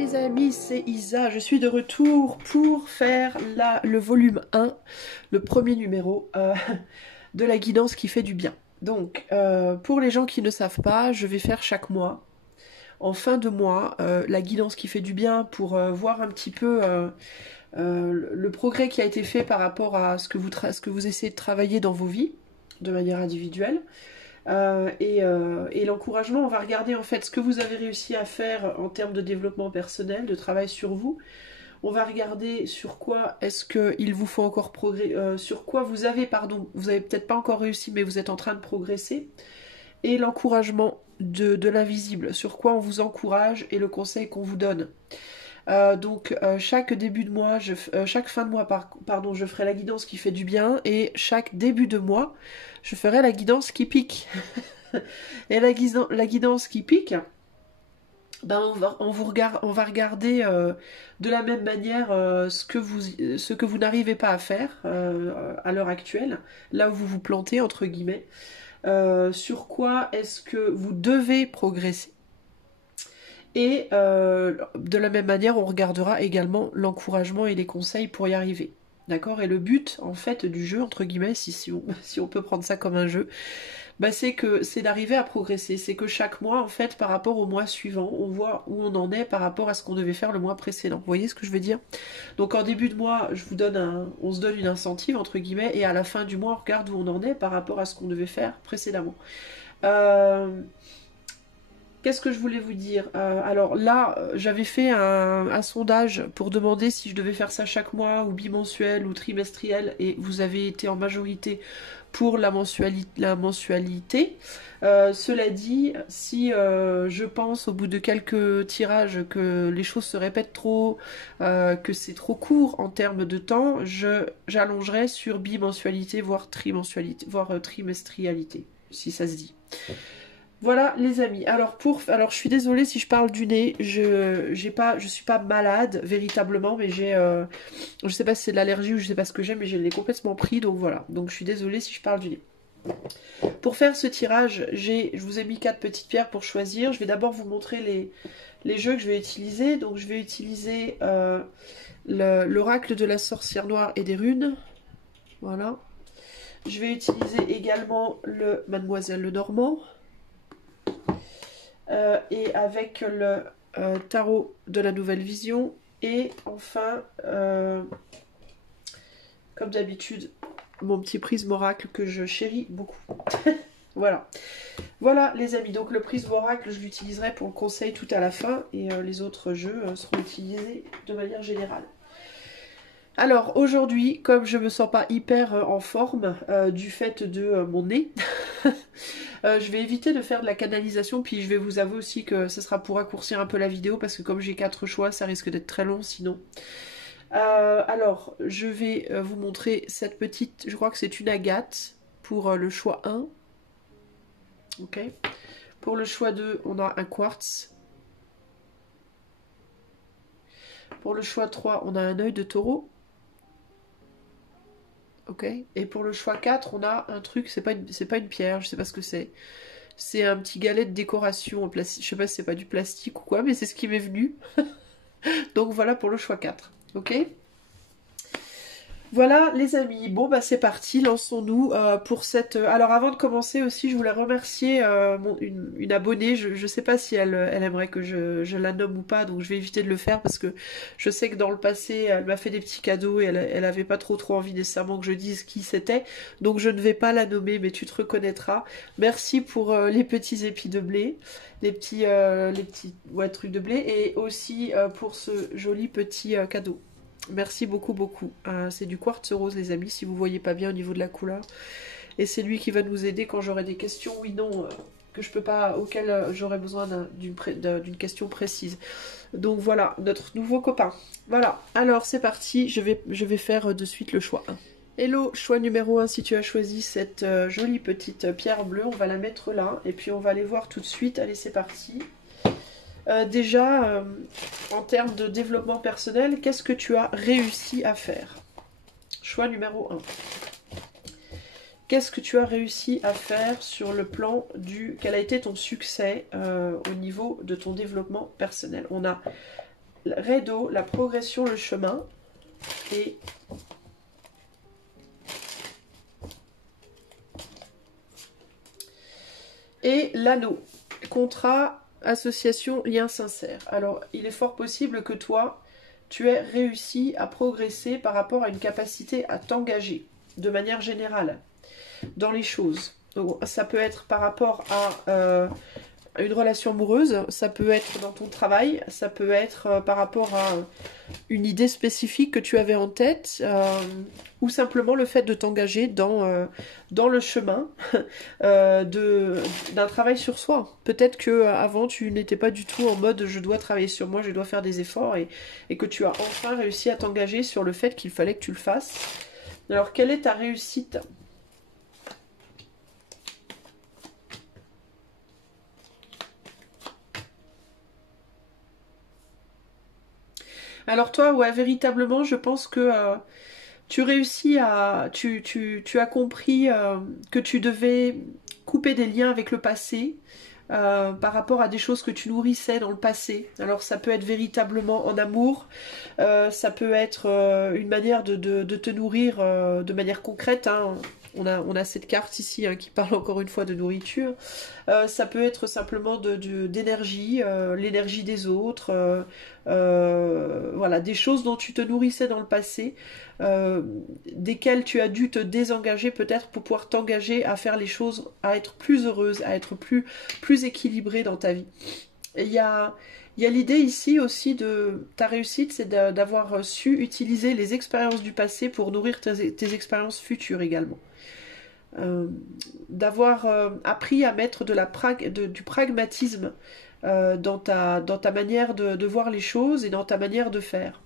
les amis, c'est Isa, je suis de retour pour faire le volume 1, le premier numéro de la guidance qui fait du bien. Donc, pour les gens qui ne savent pas, je vais faire chaque mois, en fin de mois, la guidance qui fait du bien pour voir un petit peu le progrès qui a été fait par rapport à ce que vous essayez de travailler dans vos vies, de manière individuelle. Et l'encouragement, on va regarder en fait ce que vous avez réussi à faire en termes de développement personnel, de travail sur vous. On va regarder sur quoi est-ce qu'il vous faut encore progresser, sur quoi vous avez peut-être pas encore réussi mais vous êtes en train de progresser. Et l'encouragement de l'invisible, sur quoi on vous encourage et le conseil qu'on vous donne. Donc chaque début de mois, chaque fin de mois, je ferai la guidance qui fait du bien et chaque début de mois, je ferai la guidance qui pique. Et la guidance qui pique, ben on va regarder de la même manière ce que vous n'arrivez pas à faire à l'heure actuelle, là où vous vous plantez entre guillemets, sur quoi est-ce que vous devez progresser. Et de la même manière, on regardera également l'encouragement et les conseils pour y arriver. D'accord? Et le but, en fait, du jeu, entre guillemets, si on peut prendre ça comme un jeu, bah c'est d'arriver à progresser. C'est que chaque mois, en fait, par rapport au mois suivant, on voit où on en est par rapport à ce qu'on devait faire le mois précédent. Vous voyez ce que je veux dire? Donc en début de mois, on se donne une incentive, entre guillemets, et à la fin du mois, on regarde où on en est par rapport à ce qu'on devait faire précédemment. Qu'est-ce que je voulais vous dire? Alors là, j'avais fait un sondage pour demander si je devais faire ça chaque mois, ou bimensuel, ou trimestriel, et vous avez été en majorité pour la mensualité. Cela dit, si je pense au bout de quelques tirages que les choses se répètent trop, que c'est trop court en termes de temps, j'allongerai sur bimensualité, voire trimensualité, voire trimestrialité, si ça se dit. Voilà les amis, alors je suis désolée si je parle du nez, je suis pas malade véritablement, mais je sais pas si c'est de l'allergie ou je sais pas ce que j'ai, mais j'ai le nez complètement pris, donc voilà, donc je suis désolée si je parle du nez. Pour faire ce tirage, je vous ai mis 4 petites pierres pour choisir. Je vais d'abord vous montrer les jeux que je vais utiliser. Donc je vais utiliser l'oracle de la sorcière noire et des runes, voilà. Je vais utiliser également le Mademoiselle Lenormand. Et avec le tarot de la nouvelle vision. Et enfin, comme d'habitude, mon petit prisme oracle que je chéris beaucoup. Voilà. Voilà les amis, donc le prisme oracle, je l'utiliserai pour le conseil tout à la fin. Et les autres jeux seront utilisés de manière générale. Alors aujourd'hui, comme je me sens pas hyper en forme du fait de mon nez, je vais éviter de faire de la canalisation, puis je vais vous avouer aussi que ce sera pour raccourcir un peu la vidéo, parce que comme j'ai 4 choix, ça risque d'être très long sinon. Alors, je vais vous montrer cette petite, je crois que c'est une agate pour le choix 1. Ok. Pour le choix 2, on a un quartz. Pour le choix 3, on a un œil de taureau. Ok. Et pour le choix 4, on a un truc, c'est pas une pierre, je sais pas ce que c'est. C'est un petit galet de décoration en plastique. Je sais pas si c'est pas du plastique ou quoi, mais c'est ce qui m'est venu. Donc voilà pour le choix 4. Ok? Voilà les amis, bon bah c'est parti, lançons-nous pour cette... Alors avant de commencer aussi, je voulais remercier une abonnée, je sais pas si elle aimerait que je la nomme ou pas, donc je vais éviter de le faire parce que je sais que dans le passé, elle m'a fait des petits cadeaux et elle avait pas trop envie nécessairement que je dise qui c'était, donc je ne vais pas la nommer, mais tu te reconnaîtras. Merci pour les petits épis de blé, les petits trucs de blé, et aussi pour ce joli petit cadeau. Merci beaucoup. C'est du quartz rose les amis, si vous voyez pas bien au niveau de la couleur. Et c'est lui qui va nous aider quand j'aurai des questions, oui, non, que je peux pas, auxquelles j'aurai besoin d'une question précise. Donc voilà, notre nouveau copain. Voilà, alors c'est parti, je vais faire de suite le choix 1. Hello, choix numéro 1, si tu as choisi cette jolie petite pierre bleue, on va la mettre là, et puis on va aller voir tout de suite. Allez, c'est parti. Déjà, en termes de développement personnel, qu'est-ce que tu as réussi à faire? Choix numéro 1. Qu'est-ce que tu as réussi à faire sur le plan du... Quel a été ton succès au niveau de ton développement personnel? On a Redo, la progression, le chemin. Et l'anneau. Contrat, association, lien sincère. Alors, il est fort possible que toi, tu aies réussi à progresser par rapport à une capacité à t'engager, de manière générale, dans les choses. Donc, ça peut être par rapport à une relation amoureuse, ça peut être dans ton travail, ça peut être par rapport à une idée spécifique que tu avais en tête, ou simplement le fait de t'engager dans le chemin d'un travail sur soi. Peut-être que avant tu n'étais pas du tout en mode je dois travailler sur moi, je dois faire des efforts, et que tu as enfin réussi à t'engager sur le fait qu'il fallait que tu le fasses. Alors, quelle est ta réussite ? Alors toi, ouais, véritablement, je pense que tu réussis à... Tu as compris que tu devais couper des liens avec le passé par rapport à des choses que tu nourrissais dans le passé. Alors ça peut être véritablement en amour, ça peut être une manière de te nourrir de manière concrète, hein. On a cette carte ici hein, qui parle encore une fois de nourriture. Ça peut être simplement d'énergie, l'énergie des autres, voilà, des choses dont tu te nourrissais dans le passé, desquelles tu as dû te désengager peut-être pour pouvoir t'engager à faire les choses, à être plus heureuse, à être plus équilibrée dans ta vie. Et il y a l'idée ici aussi de ta réussite, c'est d'avoir su utiliser les expériences du passé pour nourrir tes expériences futures également. D'avoir appris à mettre du pragmatisme dans ta manière de voir les choses et dans ta manière de faire.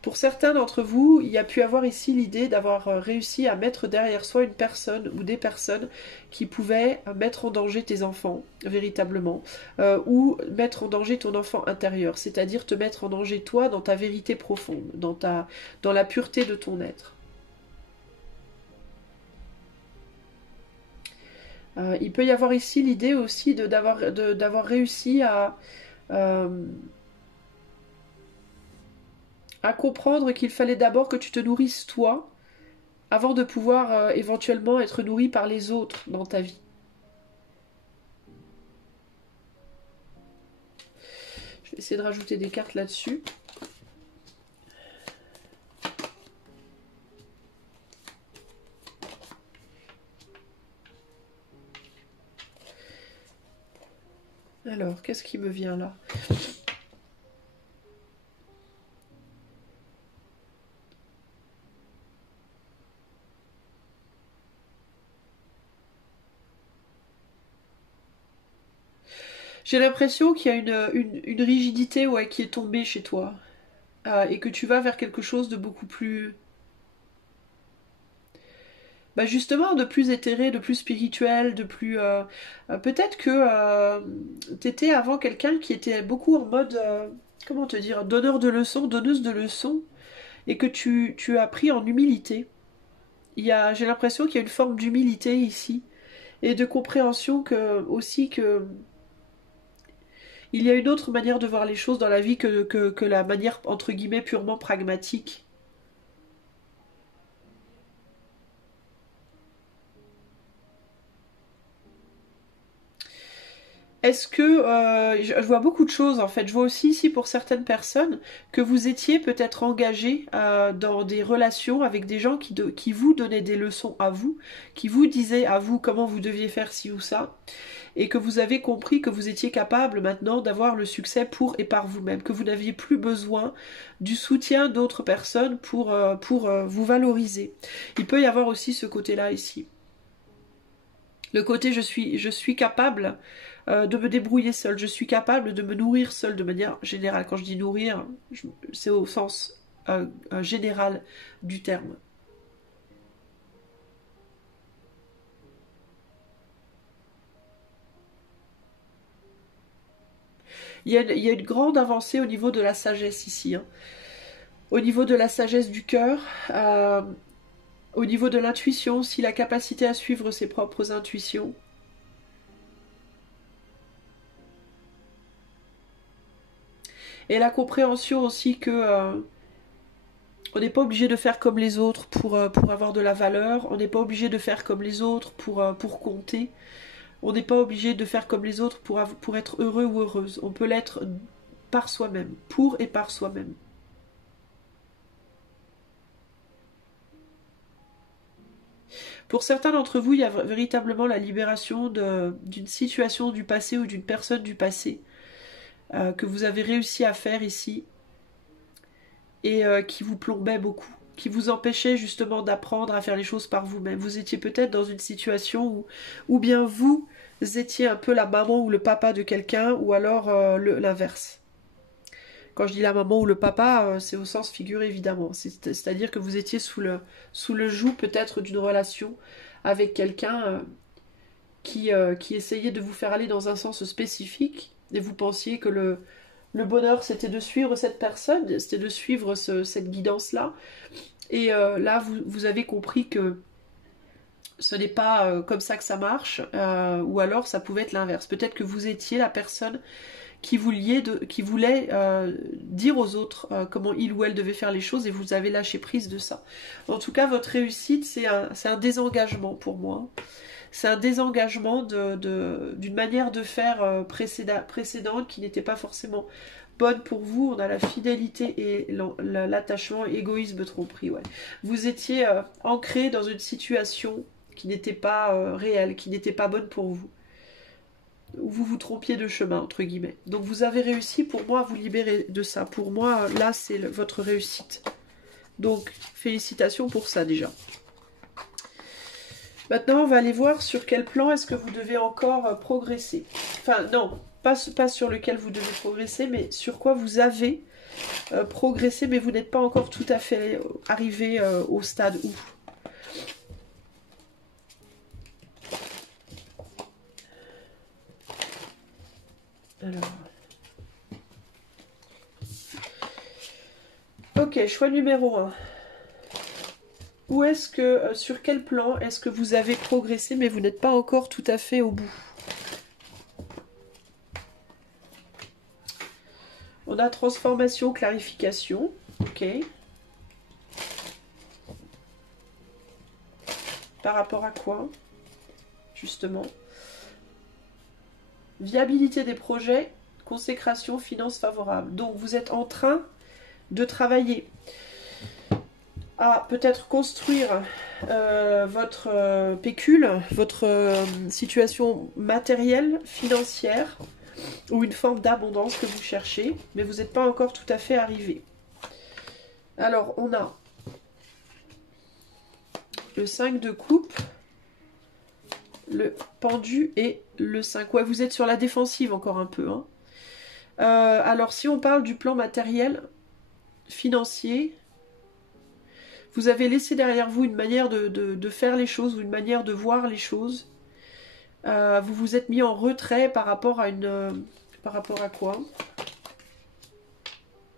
Pour certains d'entre vous, il y a pu avoir ici l'idée d'avoir réussi à mettre derrière soi une personne ou des personnes qui pouvaient mettre en danger tes enfants, véritablement, ou mettre en danger ton enfant intérieur, c'est-à-dire te mettre en danger toi dans ta vérité profonde, dans la pureté de ton être. Il peut y avoir ici l'idée aussi d'avoir réussi à comprendre qu'il fallait d'abord que tu te nourrisses toi avant de pouvoir éventuellement être nourri par les autres dans ta vie. Je vais essayer de rajouter des cartes là-dessus. Alors, qu'est-ce qui me vient là ? J'ai l'impression qu'il y a une rigidité ouais, qui est tombée chez toi. Et que tu vas vers quelque chose de beaucoup plus... Bah justement, de plus éthéré, de plus spirituel, de plus... peut-être que t'étais avant quelqu'un qui était beaucoup en mode... comment te dire, donneur de leçons, donneuse de leçons, et que tu as pris en humilité. J'ai l'impression qu'il y a une forme d'humilité ici, et de compréhension aussi que il y a une autre manière de voir les choses dans la vie que la manière, entre guillemets, purement pragmatique. Est-ce que je vois beaucoup de choses en fait. Je vois aussi ici pour certaines personnes que vous étiez peut-être engagé dans des relations avec des gens qui vous donnaient des leçons à vous, qui vous disaient à vous comment vous deviez faire ci ou ça, et que vous avez compris que vous étiez capable maintenant d'avoir le succès pour et par vous-même, que vous n'aviez plus besoin du soutien d'autres personnes pour vous valoriser. Il peut y avoir aussi ce côté-là ici. Le côté je suis capable de me débrouiller seule, je suis capable de me nourrir seule de manière générale. Quand je dis nourrir, c'est au sens général du terme. Il y a une grande avancée au niveau de la sagesse ici. Hein. Au niveau de la sagesse du cœur, au niveau de l'intuition aussi, la capacité à suivre ses propres intuitions. Et la compréhension aussi que on n'est pas obligé de faire comme les autres pour avoir de la valeur, on n'est pas obligé de faire comme les autres pour compter, on n'est pas obligé de faire comme les autres pour être heureux ou heureuse. On peut l'être par soi-même, pour et par soi-même. Pour certains d'entre vous, il y a véritablement la libération d'une situation du passé ou d'une personne du passé que vous avez réussi à faire ici et qui vous plombait beaucoup, qui vous empêchait justement d'apprendre à faire les choses par vous-même. Vous étiez peut-être dans une situation où bien vous étiez un peu la maman ou le papa de quelqu'un, ou alors l'inverse. Quand je dis la maman ou le papa, c'est au sens figuré évidemment. C'est-à-dire que vous étiez sous le joug peut-être d'une relation avec quelqu'un qui essayait de vous faire aller dans un sens spécifique, et vous pensiez que le bonheur c'était de suivre cette personne, c'était de suivre cette guidance-là. Et là, vous avez compris que ce n'est pas comme ça que ça marche, ou alors ça pouvait être l'inverse. Peut-être que vous étiez la personne qui voulait dire aux autres comment il ou elle devait faire les choses, et vous avez lâché prise de ça. En tout cas, votre réussite, c'est un désengagement pour moi. C'est un désengagement d'une manière de faire précédente qui n'était pas forcément bonne pour vous. On a la fidélité et l'attachement, égoïsme, tromperie. Ouais. Vous étiez ancré dans une situation qui n'était pas réelle, qui n'était pas bonne pour vous. Vous vous trompiez de chemin, entre guillemets. Donc vous avez réussi, pour moi, à vous libérer de ça. Pour moi, là, c'est votre réussite. Donc, félicitations pour ça, déjà. Maintenant, on va aller voir sur quel plan est-ce que vous devez encore progresser. Enfin, non, pas sur lequel vous devez progresser, mais sur quoi vous avez progressé, mais vous n'êtes pas encore tout à fait arrivé au stade où. Alors. Ok, choix numéro 1. Où est-ce que, sur quel plan est-ce que vous avez progressé, mais vous n'êtes pas encore tout à fait au bout? On a transformation, clarification. Ok. Par rapport à quoi, justement? Viabilité des projets, consécration, finances favorables. Donc vous êtes en train de travailler à peut-être construire votre pécule, votre situation matérielle, financière, ou une forme d'abondance que vous cherchez, mais vous n'êtes pas encore tout à fait arrivé. Alors on a le 5 de coupe, le pendu et le 5. Ouais, vous êtes sur la défensive encore un peu. Hein. Alors, si on parle du plan matériel, financier, vous avez laissé derrière vous une manière de faire les choses, ou une manière de voir les choses. Vous vous êtes mis en retrait par rapport à par rapport à quoi?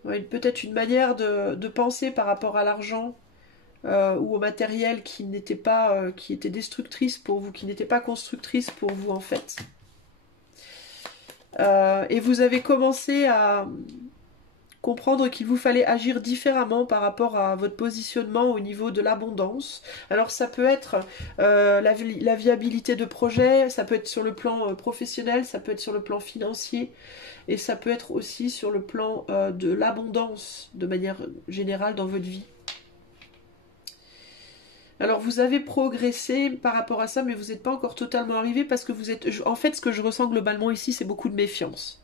Ouais, peut-être une manière de penser par rapport à l'argent, ou au matériel qui n'était pas, qui était destructrice pour vous, qui n'était pas constructrice pour vous en fait. Et vous avez commencé à comprendre qu'il vous fallait agir différemment par rapport à votre positionnement au niveau de l'abondance. Alors ça peut être la viabilité de projet, ça peut être sur le plan professionnel, ça peut être sur le plan financier, et ça peut être aussi sur le plan de l'abondance de manière générale dans votre vie. Alors vous avez progressé par rapport à ça, mais vous n'êtes pas encore totalement arrivé parce que vous êtes... En fait, ce que je ressens globalement ici, c'est beaucoup de méfiance.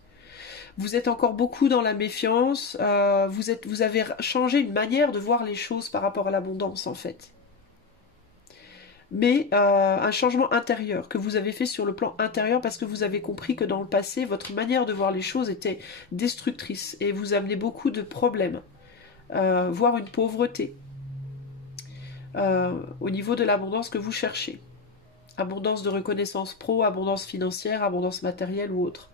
Vous êtes encore beaucoup dans la méfiance, vous avez changé une manière de voir les choses par rapport à l'abondance en fait. Mais un changement intérieur que vous avez fait sur le plan intérieur parce que vous avez compris que dans le passé, votre manière de voir les choses était destructrice et vous amenait beaucoup de problèmes, voire une pauvreté. Au niveau de l'abondance que vous cherchez. Abondance de reconnaissance pro, abondance financière, abondance matérielle ou autre.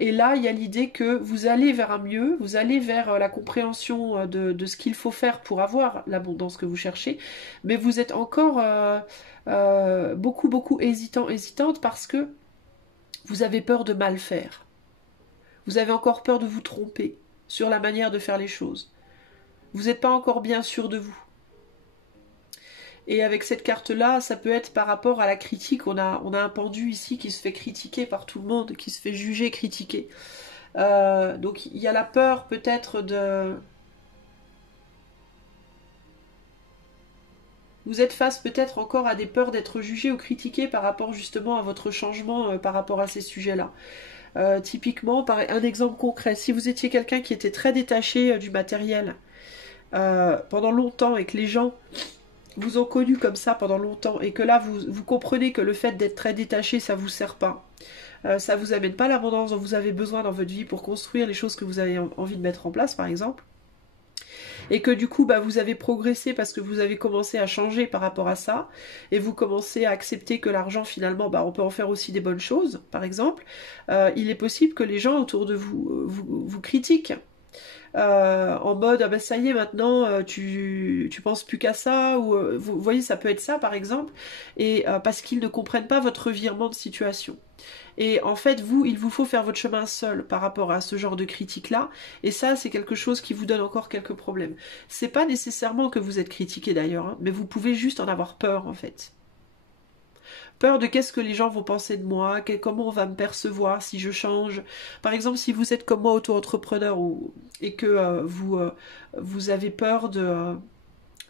Et là, il y a l'idée que vous allez vers un mieux, vous allez vers la compréhension de ce qu'il faut faire pour avoir l'abondance que vous cherchez, mais vous êtes encore beaucoup hésitante parce que vous avez peur de mal faire. Vous avez encore peur de vous tromper. sur la manière de faire les choses. Vous n'êtes pas encore bien sûr de vous. Et avec cette carte-là, ça peut être par rapport à la critique. On a un pendu ici qui se fait critiquer par tout le monde, qui se fait juger, critiquer. Donc il y a la peur peut-être de... Vous êtes face peut-être encore à des peurs d'être jugé ou critiqué par rapport justement à votre changement par rapport à ces sujets-là. Typiquement, un exemple concret, si vous étiez quelqu'un qui était très détaché du matériel pendant longtemps et que les gens vous ont connu comme ça pendant longtemps et que là vous comprenez que le fait d'être très détaché ça vous sert pas, ça vous amène pas l'abondance dont vous avez besoin dans votre vie pour construire les choses que vous avez envie de mettre en place par exemple, et que du coup vous avez progressé parce que vous avez commencé à changer par rapport à ça et vous commencez à accepter que l'argent finalement on peut en faire aussi des bonnes choses par exemple, il est possible que les gens autour de vous critiquent. En mode ça y est maintenant tu penses plus qu'à ça, ou vous voyez ça peut être ça par exemple, et parce qu'ils ne comprennent pas votre revirement de situation. Et en fait il vous faut faire votre chemin seul par rapport à ce genre de critique là, et ça c'est quelque chose qui vous donne encore quelques problèmes. C'est pas nécessairement que vous êtes critiqué d'ailleurs, hein, mais vous pouvez juste en avoir peur en fait. Peur de qu'est-ce que les gens vont penser de moi, comment on va me percevoir si je change. Par exemple, si vous êtes comme moi auto-entrepreneur et que vous avez peur de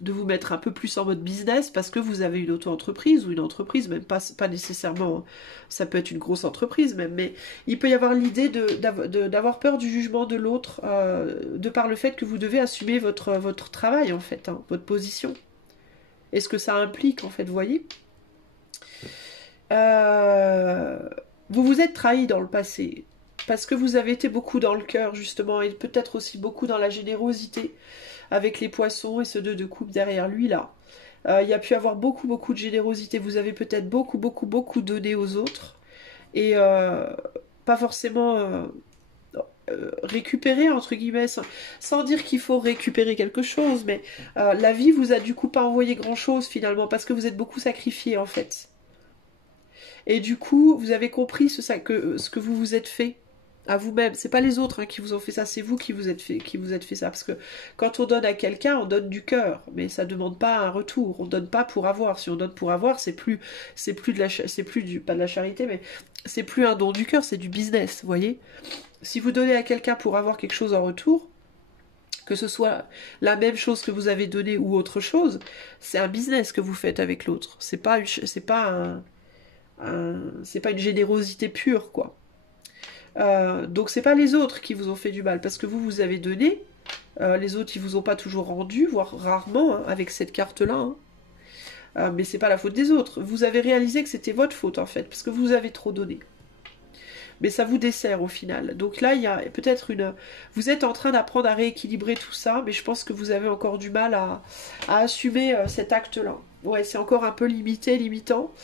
vous mettre un peu plus en mode business parce que vous avez une auto-entreprise ou une entreprise, même pas nécessairement, ça peut être une grosse entreprise même, mais il peut y avoir l'idée d'avoir peur du jugement de l'autre de par le fait que vous devez assumer votre travail en fait, hein, votre position. Et ce que ça implique en fait, vous voyez. Vous vous êtes trahi dans le passé parce que vous avez été beaucoup dans le cœur justement, et peut-être aussi beaucoup dans la générosité avec les poissons et ce 2 de coupe derrière lui là. Il y a pu avoir beaucoup de générosité, vous avez peut-être beaucoup donné aux autres et pas forcément récupérer entre guillemets, sans dire qu'il faut récupérer quelque chose, mais la vie vous a du coup pas envoyé grand chose finalement parce que vous êtes beaucoup sacrifié en fait. Et du coup, vous avez compris ce que vous vous êtes fait à vous-même. C'est pas les autres hein, qui vous ont fait ça, c'est vous qui vous êtes fait ça. Parce que quand on donne à quelqu'un, on donne du cœur, mais ça demande pas un retour. On donne pas pour avoir. Si on donne pour avoir, c'est plus pas de la charité, mais c'est plus un don du cœur, c'est du business. Vous voyez. Si vous donnez à quelqu'un pour avoir quelque chose en retour, que ce soit la même chose que vous avez donné ou autre chose, c'est un business que vous faites avec l'autre. C'est pas une générosité pure quoi. Donc c'est pas les autres qui vous ont fait du mal parce que vous avez donné, les autres ils vous ont pas toujours rendu, voire rarement hein, avec cette carte là hein. Mais c'est pas la faute des autres, vous avez réalisé que c'était votre faute en fait parce que vous avez trop donné, mais ça vous dessert au final. Donc là il y a peut-être vous êtes en train d'apprendre à rééquilibrer tout ça, mais je pense que vous avez encore du mal à assumer cet acte là. Ouais, c'est encore un peu limitant.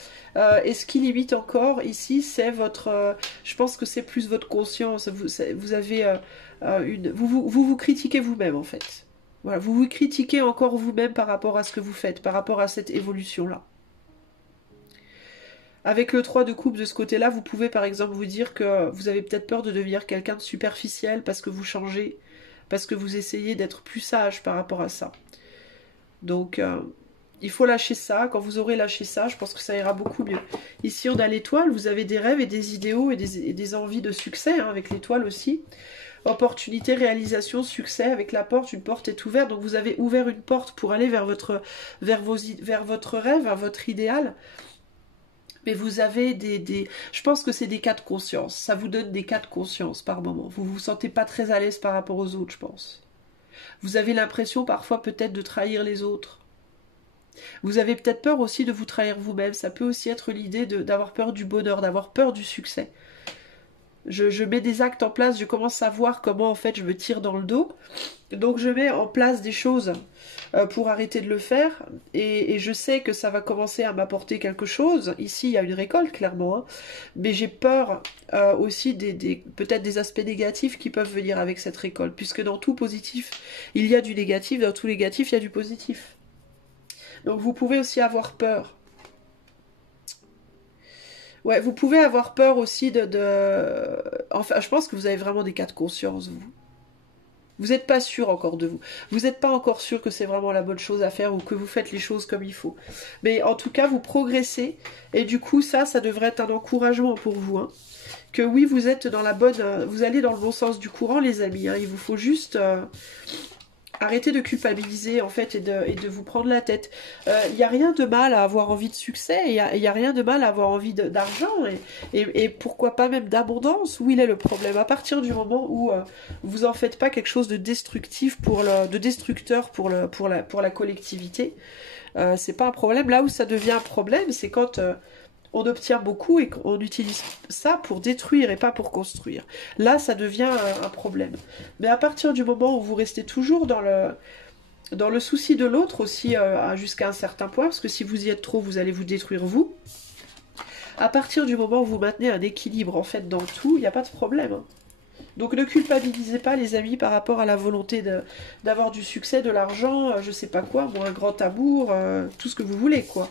Et ce qui limite encore ici, c'est votre... je pense que c'est plus votre conscience. Vous avez vous critiquez vous-même en fait. Voilà, vous vous critiquez encore vous-même par rapport à ce que vous faites, par rapport à cette évolution-là. Avec le 3 de coupe de ce côté-là, vous pouvez par exemple vous dire que vous avez peut-être peur de devenir quelqu'un de superficiel parce que vous changez, parce que vous essayez d'être plus sage par rapport à ça. Donc... il faut lâcher ça. Quand vous aurez lâché ça, je pense que ça ira beaucoup mieux. Ici, on a l'étoile. Vous avez des rêves et des idéaux et des envies de succès, hein, avec l'étoile aussi. Opportunité, réalisation, succès. Avec la porte, une porte est ouverte. Donc, vous avez ouvert une porte pour aller vers votre rêve, vers votre idéal. Mais vous avez je pense que c'est des cas de conscience. Ça vous donne des cas de conscience par moment. Vous vous sentez pas très à l'aise par rapport aux autres, je pense. Vous avez l'impression parfois peut-être de trahir les autres. Vous avez peut-être peur aussi de vous trahir vous-même. Ça peut aussi être l'idée d'avoir peur du bonheur, d'avoir peur du succès. Je mets des actes en place, je commence à voir comment en fait je me tire dans le dos. Donc je mets en place des choses pour arrêter de le faire. Et je sais que ça va commencer à m'apporter quelque chose. Ici il y a une récolte clairement. Hein. Mais j'ai peur aussi peut-être des aspects négatifs qui peuvent venir avec cette récolte. Puisque dans tout positif, il y a du négatif. Dans tout négatif, il y a du positif. Donc vous pouvez aussi avoir peur. Ouais, vous pouvez avoir peur aussi Enfin, je pense que vous avez vraiment des cas de conscience, vous. Vous n'êtes pas sûr encore de vous. Vous n'êtes pas encore sûr que c'est vraiment la bonne chose à faire ou que vous faites les choses comme il faut. Mais en tout cas, vous progressez. Et du coup, ça devrait être un encouragement pour vous. Hein. Que oui, vous êtes dans la bonne... vous allez dans le bon sens du courant, les amis. Hein. Il vous faut juste... arrêtez de culpabiliser en fait et de vous prendre la tête. Il n'y a rien de mal à avoir envie de succès, il y a rien de mal à avoir envie d'argent et pourquoi pas même d'abondance. Où il est le problème? À partir du moment où vous en faites pas quelque chose de destructif de destructeur pour la collectivité, c'est pas un problème. Là où ça devient un problème, c'est quand on obtient beaucoup et qu'on utilise ça pour détruire et pas pour construire. Là, ça devient un problème. Mais à partir du moment où vous restez toujours dans le souci de l'autre aussi, jusqu'à un certain point, parce que si vous y êtes trop, vous allez vous détruire vous. À partir du moment où vous maintenez un équilibre en fait dans tout, il n'y a pas de problème. Hein. Donc ne culpabilisez pas les amis par rapport à la volonté d'avoir du succès, de l'argent, je sais pas quoi, bon, un grand amour, tout ce que vous voulez quoi.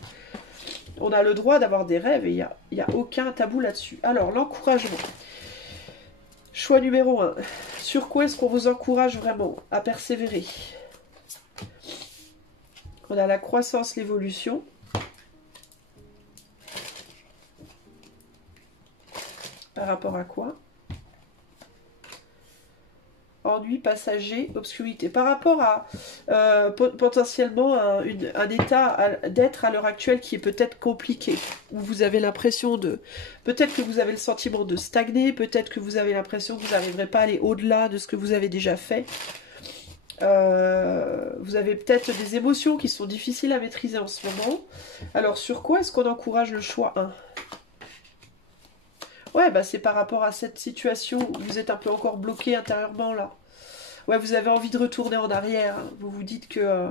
On a le droit d'avoir des rêves et il n'y a aucun tabou là-dessus. Alors, l'encouragement. Choix numéro 1. Sur quoi est-ce qu'on vous encourage vraiment à persévérer? On a la croissance, l'évolution. Par rapport à quoi? Ennui, passager, obscurité. Par rapport à potentiellement un état d'être à l'heure actuelle qui est peut-être compliqué, où vous avez l'impression de... Peut-être que vous avez le sentiment de stagner, peut-être que vous avez l'impression que vous n'arriverez pas à aller au-delà de ce que vous avez déjà fait. Vous avez peut-être des émotions qui sont difficiles à maîtriser en ce moment. Alors, sur quoi est-ce qu'on encourage le choix 1? Ouais, bah c'est par rapport à cette situation où vous êtes un peu encore bloqué intérieurement là. Ouais, vous avez envie de retourner en arrière. Hein. Vous vous dites que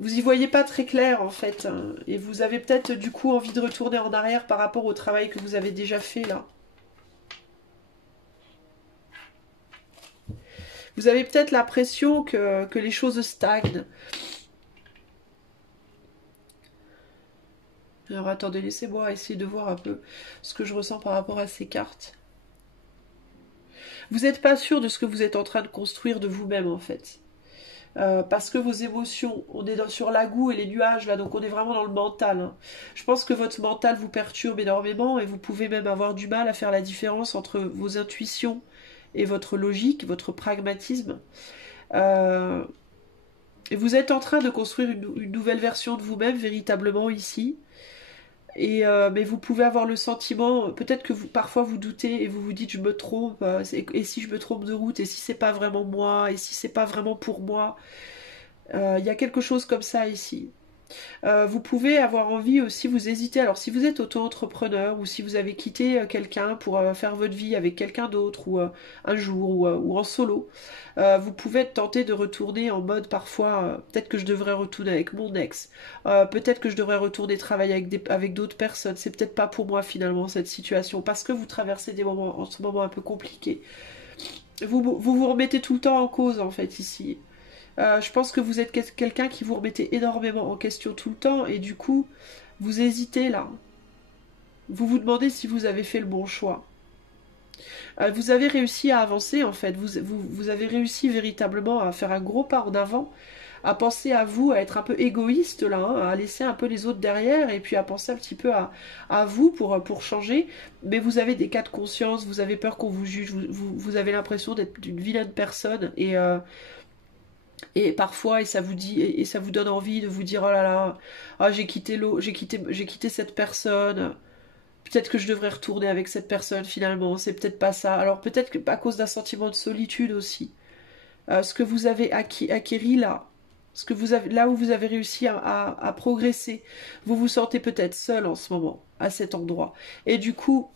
vous y voyez pas très clair en fait. Hein. Et vous avez peut-être du coup envie de retourner en arrière par rapport au travail que vous avez déjà fait là. Vous avez peut-être l'impression que les choses stagnent. Alors attendez, laissez-moi essayer de voir un peu ce que je ressens par rapport à ces cartes. Vous n'êtes pas sûr de ce que vous êtes en train de construire de vous-même en fait. Parce que vos émotions, on est sur la goût et les nuages là, donc on est vraiment dans le mental. Hein. Je pense que votre mental vous perturbe énormément et vous pouvez même avoir du mal à faire la différence entre vos intuitions et votre logique, votre pragmatisme. Et vous êtes en train de construire une nouvelle version de vous-même véritablement ici. Mais vous pouvez avoir le sentiment, peut-être que parfois vous doutez et vous vous dites je me trompe, et si je me trompe de route, et si c'est pas vraiment moi, et si c'est pas vraiment pour moi. Il y a quelque chose comme ça ici. Vous pouvez avoir envie aussi, vous hésitez, alors si vous êtes auto-entrepreneur ou si vous avez quitté quelqu'un pour faire votre vie avec quelqu'un d'autre ou un jour ou en solo, vous pouvez être tenté de retourner en mode parfois, peut-être que je devrais retourner avec mon ex, peut-être que je devrais retourner travailler avec d'autres personnes, c'est peut-être pas pour moi finalement cette situation, parce que vous traversez des moments en ce moment un peu compliqués. Vous remettez tout le temps en cause en fait ici. Je pense que vous êtes quelqu'un qui vous remettez énormément en question tout le temps et du coup, vous hésitez là. Vous vous demandez si vous avez fait le bon choix. Vous avez réussi à avancer en fait, vous avez réussi véritablement à faire un gros pas en avant, à penser à vous, à être un peu égoïste là, hein, à laisser un peu les autres derrière et puis à penser un petit peu à vous pour changer. Mais vous avez des cas de conscience, vous avez peur qu'on vous juge, vous avez l'impression d'être une vilaine personne et parfois, et ça vous dit, et ça vous donne envie de vous dire oh là là, ah, j'ai quitté cette personne. Peut-être que je devrais retourner avec cette personne finalement. C'est peut-être pas ça. Alors peut-être que à cause d'un sentiment de solitude aussi. Ce que vous avez acquéri là, ce que vous avez, là où vous avez réussi à progresser, vous vous sentez peut-être seul en ce moment à cet endroit. Et du coup,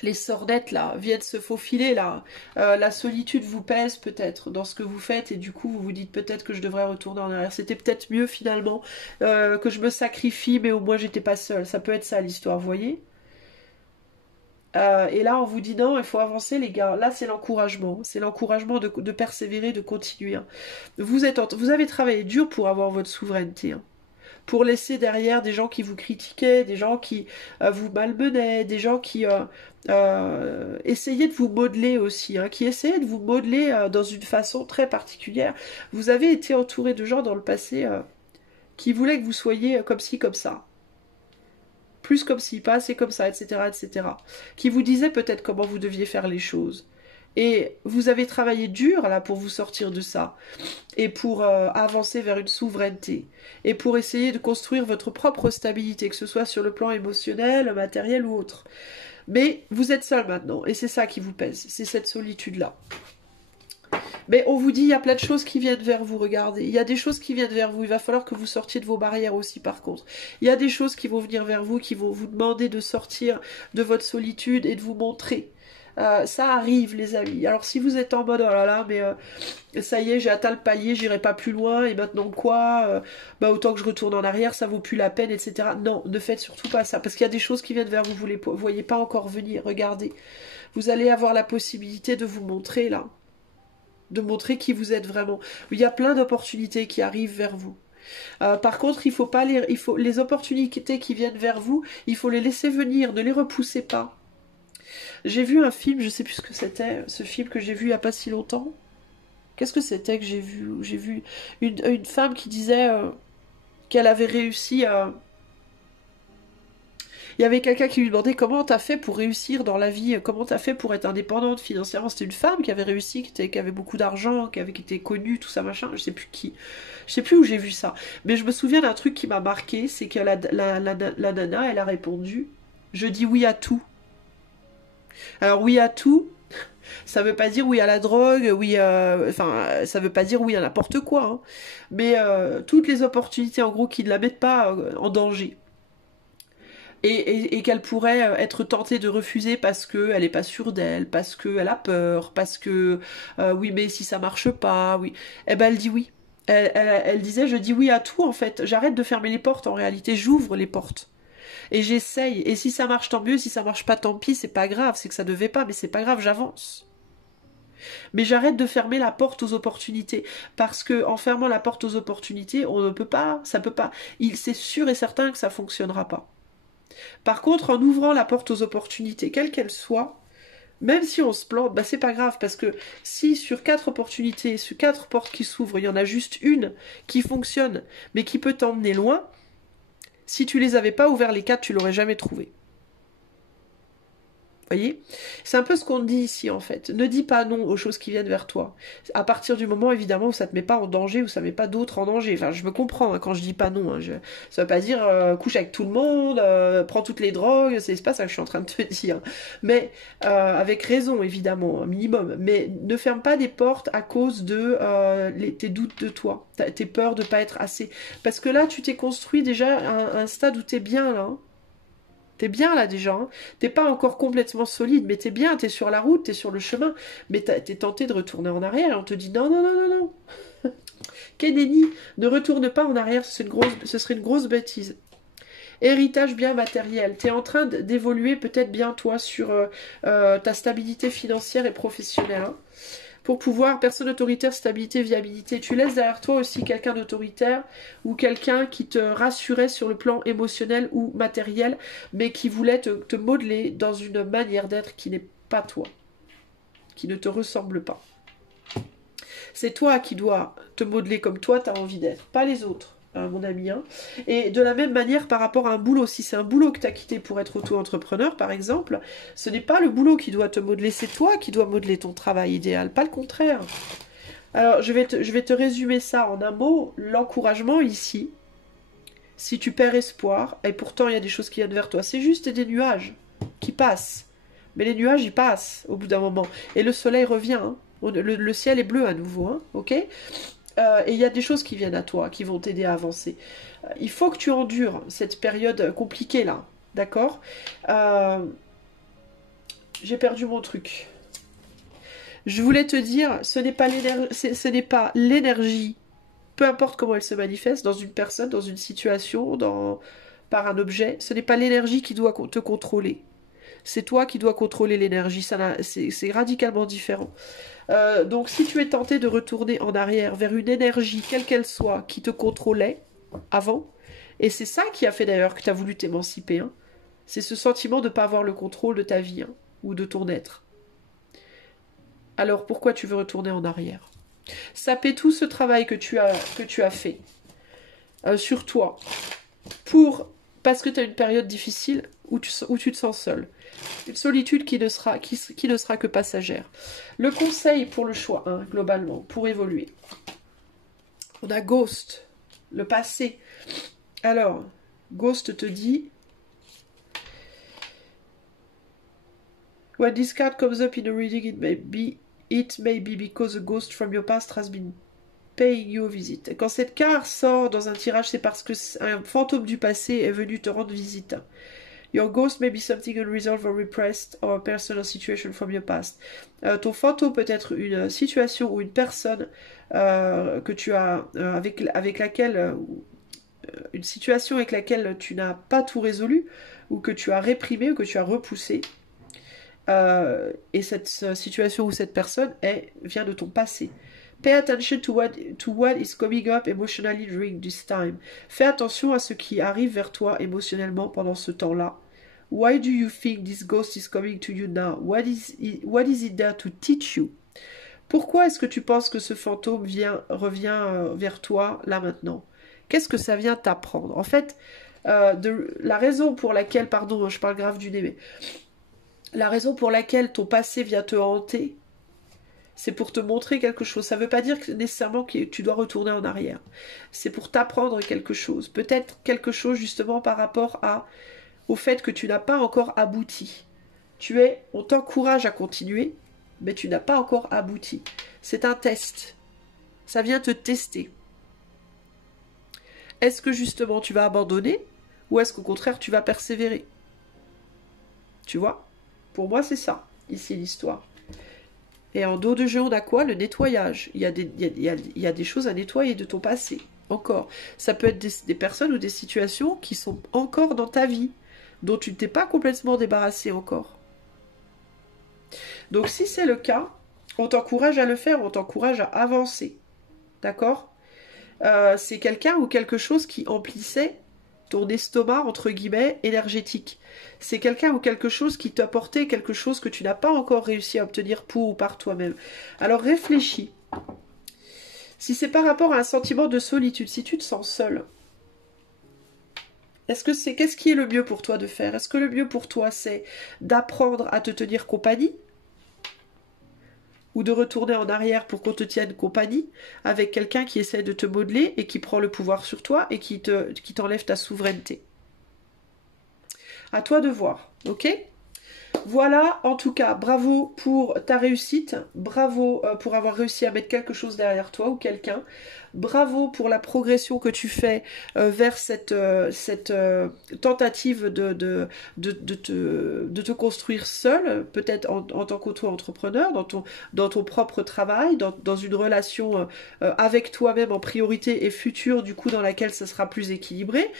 les sornettes là viennent se faufiler là. La solitude vous pèse peut-être dans ce que vous faites et du coup vous vous dites peut-être que je devrais retourner en arrière. C'était peut-être mieux finalement que je me sacrifie mais au moins j'étais pas seule. Ça peut être ça l'histoire, vous voyez. Et là on vous dit non, il faut avancer les gars. Là c'est l'encouragement. C'est l'encouragement de persévérer, de continuer. Hein. Vous avez travaillé dur pour avoir votre souveraineté. Hein. pour laisser derrière des gens qui vous critiquaient, des gens qui vous malmenaient, des gens qui essayaient de vous modeler aussi, hein, qui essayaient de vous modeler dans une façon très particulière. Vous avez été entouré de gens dans le passé qui voulaient que vous soyez comme ci, comme ça. Plus comme ci, pas assez comme ça, etc., etc. Qui vous disaient peut-être comment vous deviez faire les choses. Et vous avez travaillé dur là pour vous sortir de ça et pour avancer vers une souveraineté et pour essayer de construire votre propre stabilité, que ce soit sur le plan émotionnel, matériel ou autre. Mais vous êtes seul maintenant et c'est ça qui vous pèse, c'est cette solitude-là. Mais on vous dit, il y a plein de choses qui viennent vers vous, regardez. Il y a des choses qui viennent vers vous. Il va falloir que vous sortiez de vos barrières aussi, par contre. Il y a des choses qui vont venir vers vous, qui vont vous demander de sortir de votre solitude et de vous montrer. Ça arrive, les amis. Alors, si vous êtes en mode, oh là là, mais ça y est, j'ai atteint le palier, j'irai pas plus loin, et maintenant quoi bah, autant que je retourne en arrière, ça vaut plus la peine, etc. Non, ne faites surtout pas ça, parce qu'il y a des choses qui viennent vers vous, vous les voyez pas encore venir. Regardez. Vous allez avoir la possibilité de vous montrer, là. De montrer qui vous êtes vraiment. Il y a plein d'opportunités qui arrivent vers vous. Par contre, il faut les opportunités qui viennent vers vous, il faut les laisser venir, ne les repoussez pas. J'ai vu un film, je sais plus ce que c'était, ce film que j'ai vu il n'y a pas si longtemps. Qu'est-ce que c'était que j'ai vu? J'ai vu une femme qui disait qu'elle avait réussi à... Il y avait quelqu'un qui lui demandait comment t'as fait pour réussir dans la vie, comment t'as fait pour être indépendante financièrement. C'était une femme qui avait réussi, qui avait beaucoup d'argent, qui était connue, tout ça machin, je sais plus qui. Je sais plus où j'ai vu ça. Mais je me souviens d'un truc qui m'a marqué, c'est que la nana, elle a répondu « Je dis oui à tout ». Alors oui à tout, ça veut pas dire oui à la drogue, oui, enfin, ça veut pas dire oui à n'importe quoi, hein. Mais toutes les opportunités en gros qui ne la mettent pas en danger. Et qu'elle pourrait être tentée de refuser parce qu'elle n'est pas sûre d'elle, parce qu'elle a peur, parce que oui mais si ça marche pas, oui. Eh ben elle dit oui. Elle disait je dis oui à tout en fait, j'arrête de fermer les portes en réalité, j'ouvre les portes. Et j'essaye, et si ça marche tant mieux, si ça marche pas tant pis, c'est pas grave, c'est que ça devait pas, mais c'est pas grave, j'avance. Mais j'arrête de fermer la porte aux opportunités, parce que en fermant la porte aux opportunités, on ne peut pas, ça peut pas. C'est sûr et certain que ça fonctionnera pas. Par contre, en ouvrant la porte aux opportunités, quelles qu'elles soient, même si on se plante, bah c'est pas grave, parce que si sur 4 opportunités, sur 4 portes qui s'ouvrent, il y en a juste une qui fonctionne, mais qui peut t'emmener loin, si tu les avais pas ouverts les 4, tu l'aurais jamais trouvé. Voyez, c'est un peu ce qu'on dit ici en fait. Ne dis pas non aux choses qui viennent vers toi. À partir du moment évidemment où ça te met pas en danger, où ça met pas d'autres en danger. Enfin, je me comprends hein, quand je dis pas non. Hein. Ça veut pas dire couche avec tout le monde, prends toutes les drogues. C'est pas ça que je suis en train de te dire. Mais avec raison évidemment, un minimum. Mais ne ferme pas des portes à cause de tes doutes de toi, tes peurs de pas être assez. Parce que là, tu t'es construit déjà un stade où t'es bien là. Hein. T'es bien là déjà, hein. T'es pas encore complètement solide, mais t'es bien, t'es sur la route, t'es sur le chemin, mais t'es tenté de retourner en arrière, et on te dit non, non, non, non, non. Kennedy, ne retourne pas en arrière, ce serait une grosse bêtise. Héritage bien matériel, t'es en train d'évoluer peut-être bien toi sur ta stabilité financière et professionnelle, hein. Pour pouvoir, personne autoritaire, stabilité, viabilité. Tu laisses derrière toi aussi quelqu'un d'autoritaire ou quelqu'un qui te rassurait sur le plan émotionnel ou matériel, mais qui voulait te modeler dans une manière d'être qui n'est pas toi, qui ne te ressemble pas. C'est toi qui dois te modeler comme toi tu as envie d'être, pas les autres. Mon ami, hein. Et de la même manière par rapport à un boulot, si c'est un boulot que tu as quitté pour être auto-entrepreneur par exemple, ce n'est pas le boulot qui doit te modeler, c'est toi qui dois modeler ton travail idéal, pas le contraire. Alors je vais te résumer ça en un mot, l'encouragement ici, si tu perds espoir, et pourtant il y a des choses qui viennent vers toi, c'est juste des nuages qui passent, mais les nuages ils passent au bout d'un moment, et le soleil revient, hein. Le ciel est bleu à nouveau, hein, ok ? Et il y a des choses qui viennent à toi, qui vont t'aider à avancer. Il faut que tu endures cette période compliquée là, d'accord ? J'ai perdu mon truc. Je voulais te dire, ce n'est pas l'énergie, peu importe comment elle se manifeste, dans une personne, dans une situation, par un objet, ce n'est pas l'énergie qui doit te contrôler. C'est toi qui dois contrôler l'énergie, c'est radicalement différent. Donc si tu es tenté de retourner en arrière vers une énergie, quelle qu'elle soit, qui te contrôlait avant, Et c'est ça qui a fait d'ailleurs que tu as voulu t'émanciper. Hein. C'est ce sentiment de ne pas avoir le contrôle de ta vie hein, ou de ton être. Alors pourquoi tu veux retourner en arrière? Saper tout ce travail que tu as fait sur toi parce que tu as une période difficile où tu te sens seul. Une solitude qui ne sera que passagère. Le conseil pour le choix, hein, globalement, pour évoluer. On a Ghost, le passé. Alors, Ghost te dit... When this card comes up in a reading, it may be because a ghost from your past has been paying you a visit. Quand cette carte sort dans un tirage, c'est parce que un fantôme du passé est venu te rendre visite. Your ghost may be something unresolved or repressed or a personal situation from your past. Ton fantôme peut être une situation ou une personne que tu as avec laquelle une situation avec laquelle tu n'as pas tout résolu ou que tu as réprimé ou que tu as repoussé. Et cette situation ou cette personne vient de ton passé. Pay attention to what is coming up emotionally during this time. Fais attention à ce qui arrive vers toi émotionnellement pendant ce temps-là. Why do you think this ghost is coming to you now? What is it there to teach you? Pourquoi est-ce que tu penses que ce fantôme revient vers toi là maintenant? Qu'est-ce que ça vient t'apprendre? En fait, la raison pour laquelle, pardon, je parle grave du nez, mais la raison pour laquelle ton passé vient te hanter, c'est pour te montrer quelque chose. Ça ne veut pas dire nécessairement que tu dois retourner en arrière. C'est pour t'apprendre quelque chose. Peut-être quelque chose justement par rapport au fait que tu n'as pas encore abouti. On t'encourage à continuer, mais tu n'as pas encore abouti. C'est un test. Ça vient te tester. Est-ce que justement tu vas abandonner ou est-ce qu'au contraire tu vas persévérer? Tu vois? Pour moi, c'est ça, ici, l'histoire. Et en dos de jeu, on a quoi? Le nettoyage. Il y a des choses à nettoyer de ton passé. Encore. Ça peut être des personnes ou des situations qui sont encore dans ta vie, dont tu ne t'es pas complètement débarrassé encore. Donc, si c'est le cas, on t'encourage à le faire, on t'encourage à avancer. D'accord? C'est quelqu'un ou quelque chose qui emplissait ton estomac, entre guillemets, énergétique. C'est quelqu'un ou quelque chose qui t'apportait quelque chose que tu n'as pas encore réussi à obtenir pour ou par toi-même. Alors réfléchis. Si c'est par rapport à un sentiment de solitude, si tu te sens seul, qu'est-ce qui est le mieux pour toi de faire? Est-ce que le mieux pour toi, c'est d'apprendre à te tenir compagnie? Ou de retourner en arrière pour qu'on te tienne compagnie avec quelqu'un qui essaie de te modeler et qui prend le pouvoir sur toi et qui t'enlève ta souveraineté. À toi de voir, ok? Voilà, en tout cas, bravo pour ta réussite, bravo pour avoir réussi à mettre quelque chose derrière toi ou quelqu'un, bravo pour la progression que tu fais vers cette tentative de te construire seul, peut-être en tant qu'auto-entrepreneur, dans ton propre travail, dans une relation avec toi-même en priorité et future, du coup, dans laquelle ça sera plus équilibré.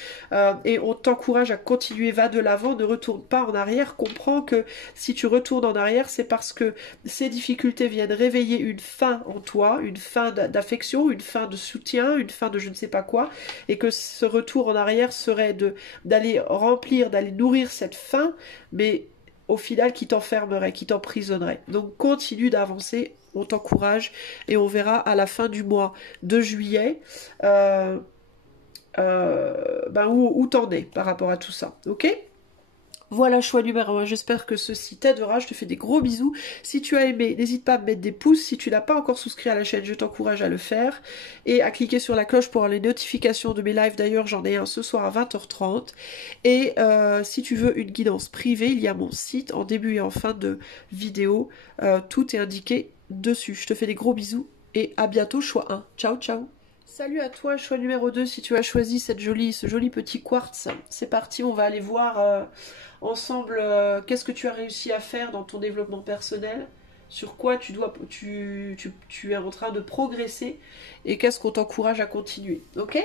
Et on t'encourage à continuer, va de l'avant, ne retourne pas en arrière, comprends que si tu retournes en arrière, c'est parce que ces difficultés viennent réveiller une faim en toi, une faim d'affection, une faim de soutien, une faim de je ne sais pas quoi, et que ce retour en arrière serait d'aller remplir, d'aller nourrir cette faim, mais au final qui t'enfermerait, qui t'emprisonnerait. Donc continue d'avancer, on t'encourage, et on verra à la fin du mois de juillet où t'en es par rapport à tout ça, ok ? Voilà, choix numéro 1, j'espère que ceci t'aidera, je te fais des gros bisous. Si tu as aimé, n'hésite pas à me mettre des pouces. Si tu n'as pas encore souscrit à la chaîne, je t'encourage à le faire. Et à cliquer sur la cloche pour avoir les notifications de mes lives. D'ailleurs, j'en ai un ce soir à 20h30. Et si tu veux une guidance privée, il y a mon site en début et en fin de vidéo. Tout est indiqué dessus. Je te fais des gros bisous et à bientôt, choix 1. Ciao, ciao. Salut à toi, choix numéro 2, si tu as choisi ce joli petit quartz. C'est parti, on va aller voir ensemble qu'est-ce que tu as réussi à faire dans ton développement personnel, sur quoi tu es en train de progresser et qu'est-ce qu'on t'encourage à continuer, ok?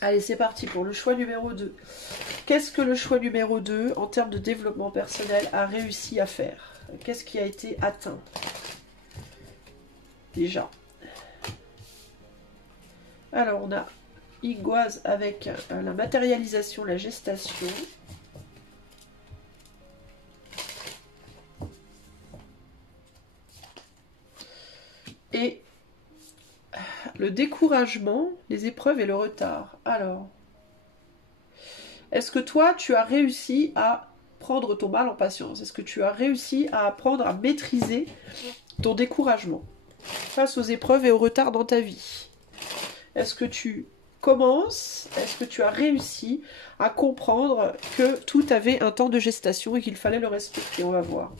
Allez, c'est parti pour le choix numéro 2. Qu'est-ce que le choix numéro 2 en termes de développement personnel a réussi à faire? Qu'est-ce qui a été atteint? Déjà. Alors, on a Igoise avec la matérialisation, la gestation. Et le découragement, les épreuves et le retard. Alors, est-ce que toi, tu as réussi à prendre ton mal en patience? Est-ce que tu as réussi à apprendre à maîtriser ton découragement face aux épreuves et au retard dans ta vie? Est-ce que tu commences, est-ce que tu as réussi à comprendre que tout avait un temps de gestation et qu'il fallait le respecter? On va voir.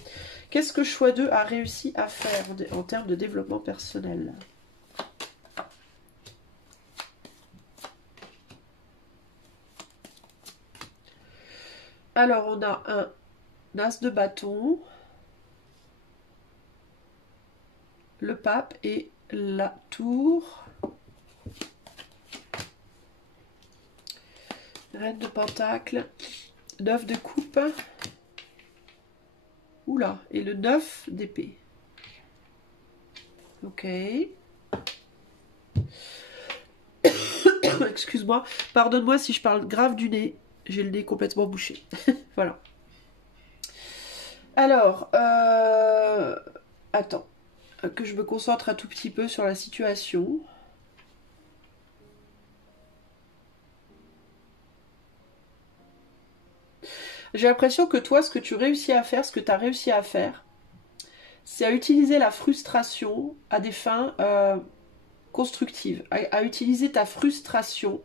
Qu'est-ce que choix 2 a réussi à faire en termes de développement personnel? Alors, on a un as de bâton, le pape et la tour. Reine de pentacle, 9 de coupe. Oula, et le 9 d'épée. Ok. Excuse-moi, pardonne-moi si je parle grave du nez. J'ai le nez complètement bouché. Voilà. Alors, attends, que je me concentre un tout petit peu sur la situation. J'ai l'impression que toi, ce que tu réussis à faire, ce que tu as réussi à faire, c'est à utiliser la frustration à des fins constructives, à utiliser ta frustration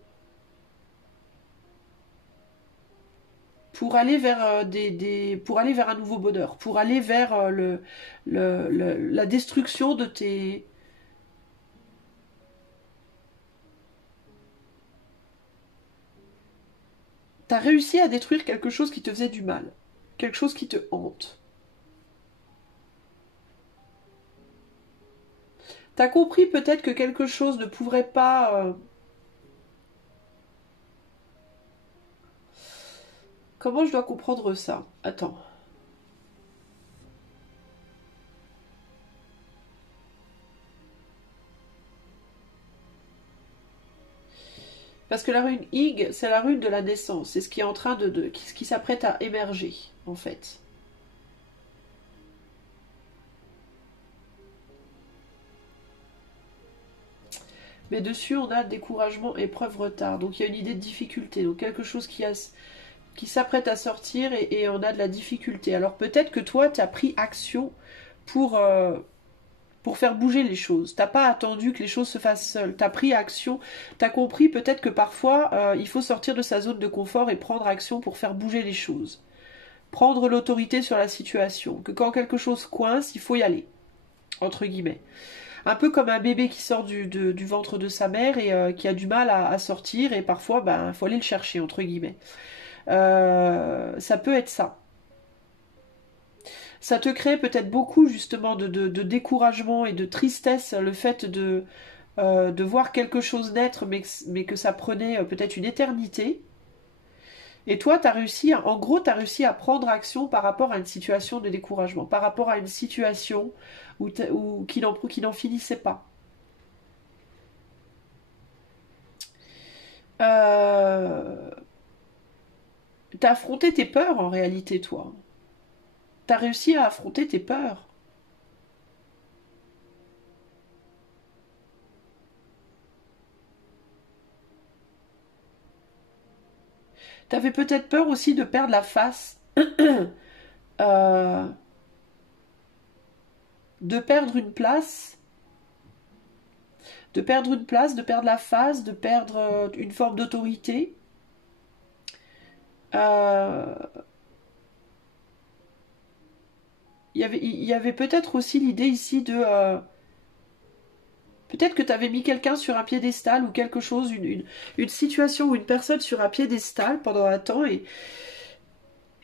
pour aller vers pour aller vers un nouveau bonheur, pour aller vers la destruction de tes... T'as réussi à détruire quelque chose qui te faisait du mal, quelque chose qui te hante. T'as compris peut-être que quelque chose ne pourrait pas... Comment je dois comprendre ça? Attends. Parce que la rune Ig, c'est la rune de la naissance. C'est ce qui est en train ce qui s'apprête à émerger, en fait. Mais dessus, on a découragement, épreuve, retard. Donc il y a une idée de difficulté. Donc quelque chose qui s'apprête à sortir et on a de la difficulté. Alors peut-être que toi, tu as pris action pour faire bouger les choses. T'as pas attendu que les choses se fassent seules. T'as pris action. T'as compris peut-être que parfois, il faut sortir de sa zone de confort et prendre action pour faire bouger les choses. Prendre l'autorité sur la situation. Que quand quelque chose coince, il faut y aller. Entre guillemets. Un peu comme un bébé qui sort du ventre de sa mère et qui a du mal à sortir et parfois, il faut aller le chercher, entre guillemets. Ça peut être ça. Ça te crée peut-être beaucoup justement de découragement et de tristesse, le fait de voir quelque chose naître, mais que ça prenait peut-être une éternité. Et toi, tu as réussi, en gros, tu as réussi à prendre action par rapport à une situation de découragement, par rapport à une situation qui n'en finissait pas. T'as affronté tes peurs en réalité, toi. T'as réussi à affronter tes peurs. T'avais peut-être peur aussi de perdre la face. euh, de perdre une place. De perdre une place, de perdre la face, de perdre une forme d'autorité. Euh, il y avait peut-être aussi l'idée ici de... peut-être que tu avais mis quelqu'un sur un piédestal ou quelque chose, une situation ou une personne sur un piédestal pendant un temps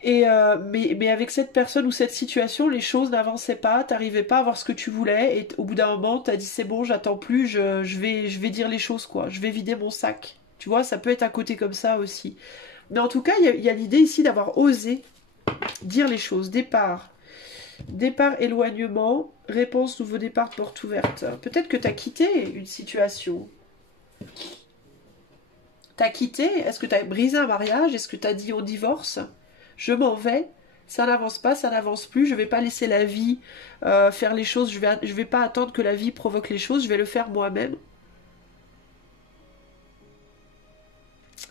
mais avec cette personne ou cette situation, les choses n'avançaient pas, t'arrivais pas à avoir ce que tu voulais et au bout d'un moment, t'as dit c'est bon, j'attends plus, je vais dire les choses quoi, je vais vider mon sac. Tu vois, ça peut être un côté comme ça aussi. Mais en tout cas, il y a l'idée ici d'avoir osé dire les choses. Départ, éloignement, réponse, nouveau départ, porte ouverte. Peut-être que tu as quitté une situation. T'as quitté? Est-ce que t'as brisé un mariage? Est-ce que t'as dit on divorce? Je m'en vais. Ça n'avance pas, ça n'avance plus. Je vais pas laisser la vie faire les choses. Je vais pas attendre que la vie provoque les choses. Je vais le faire moi-même.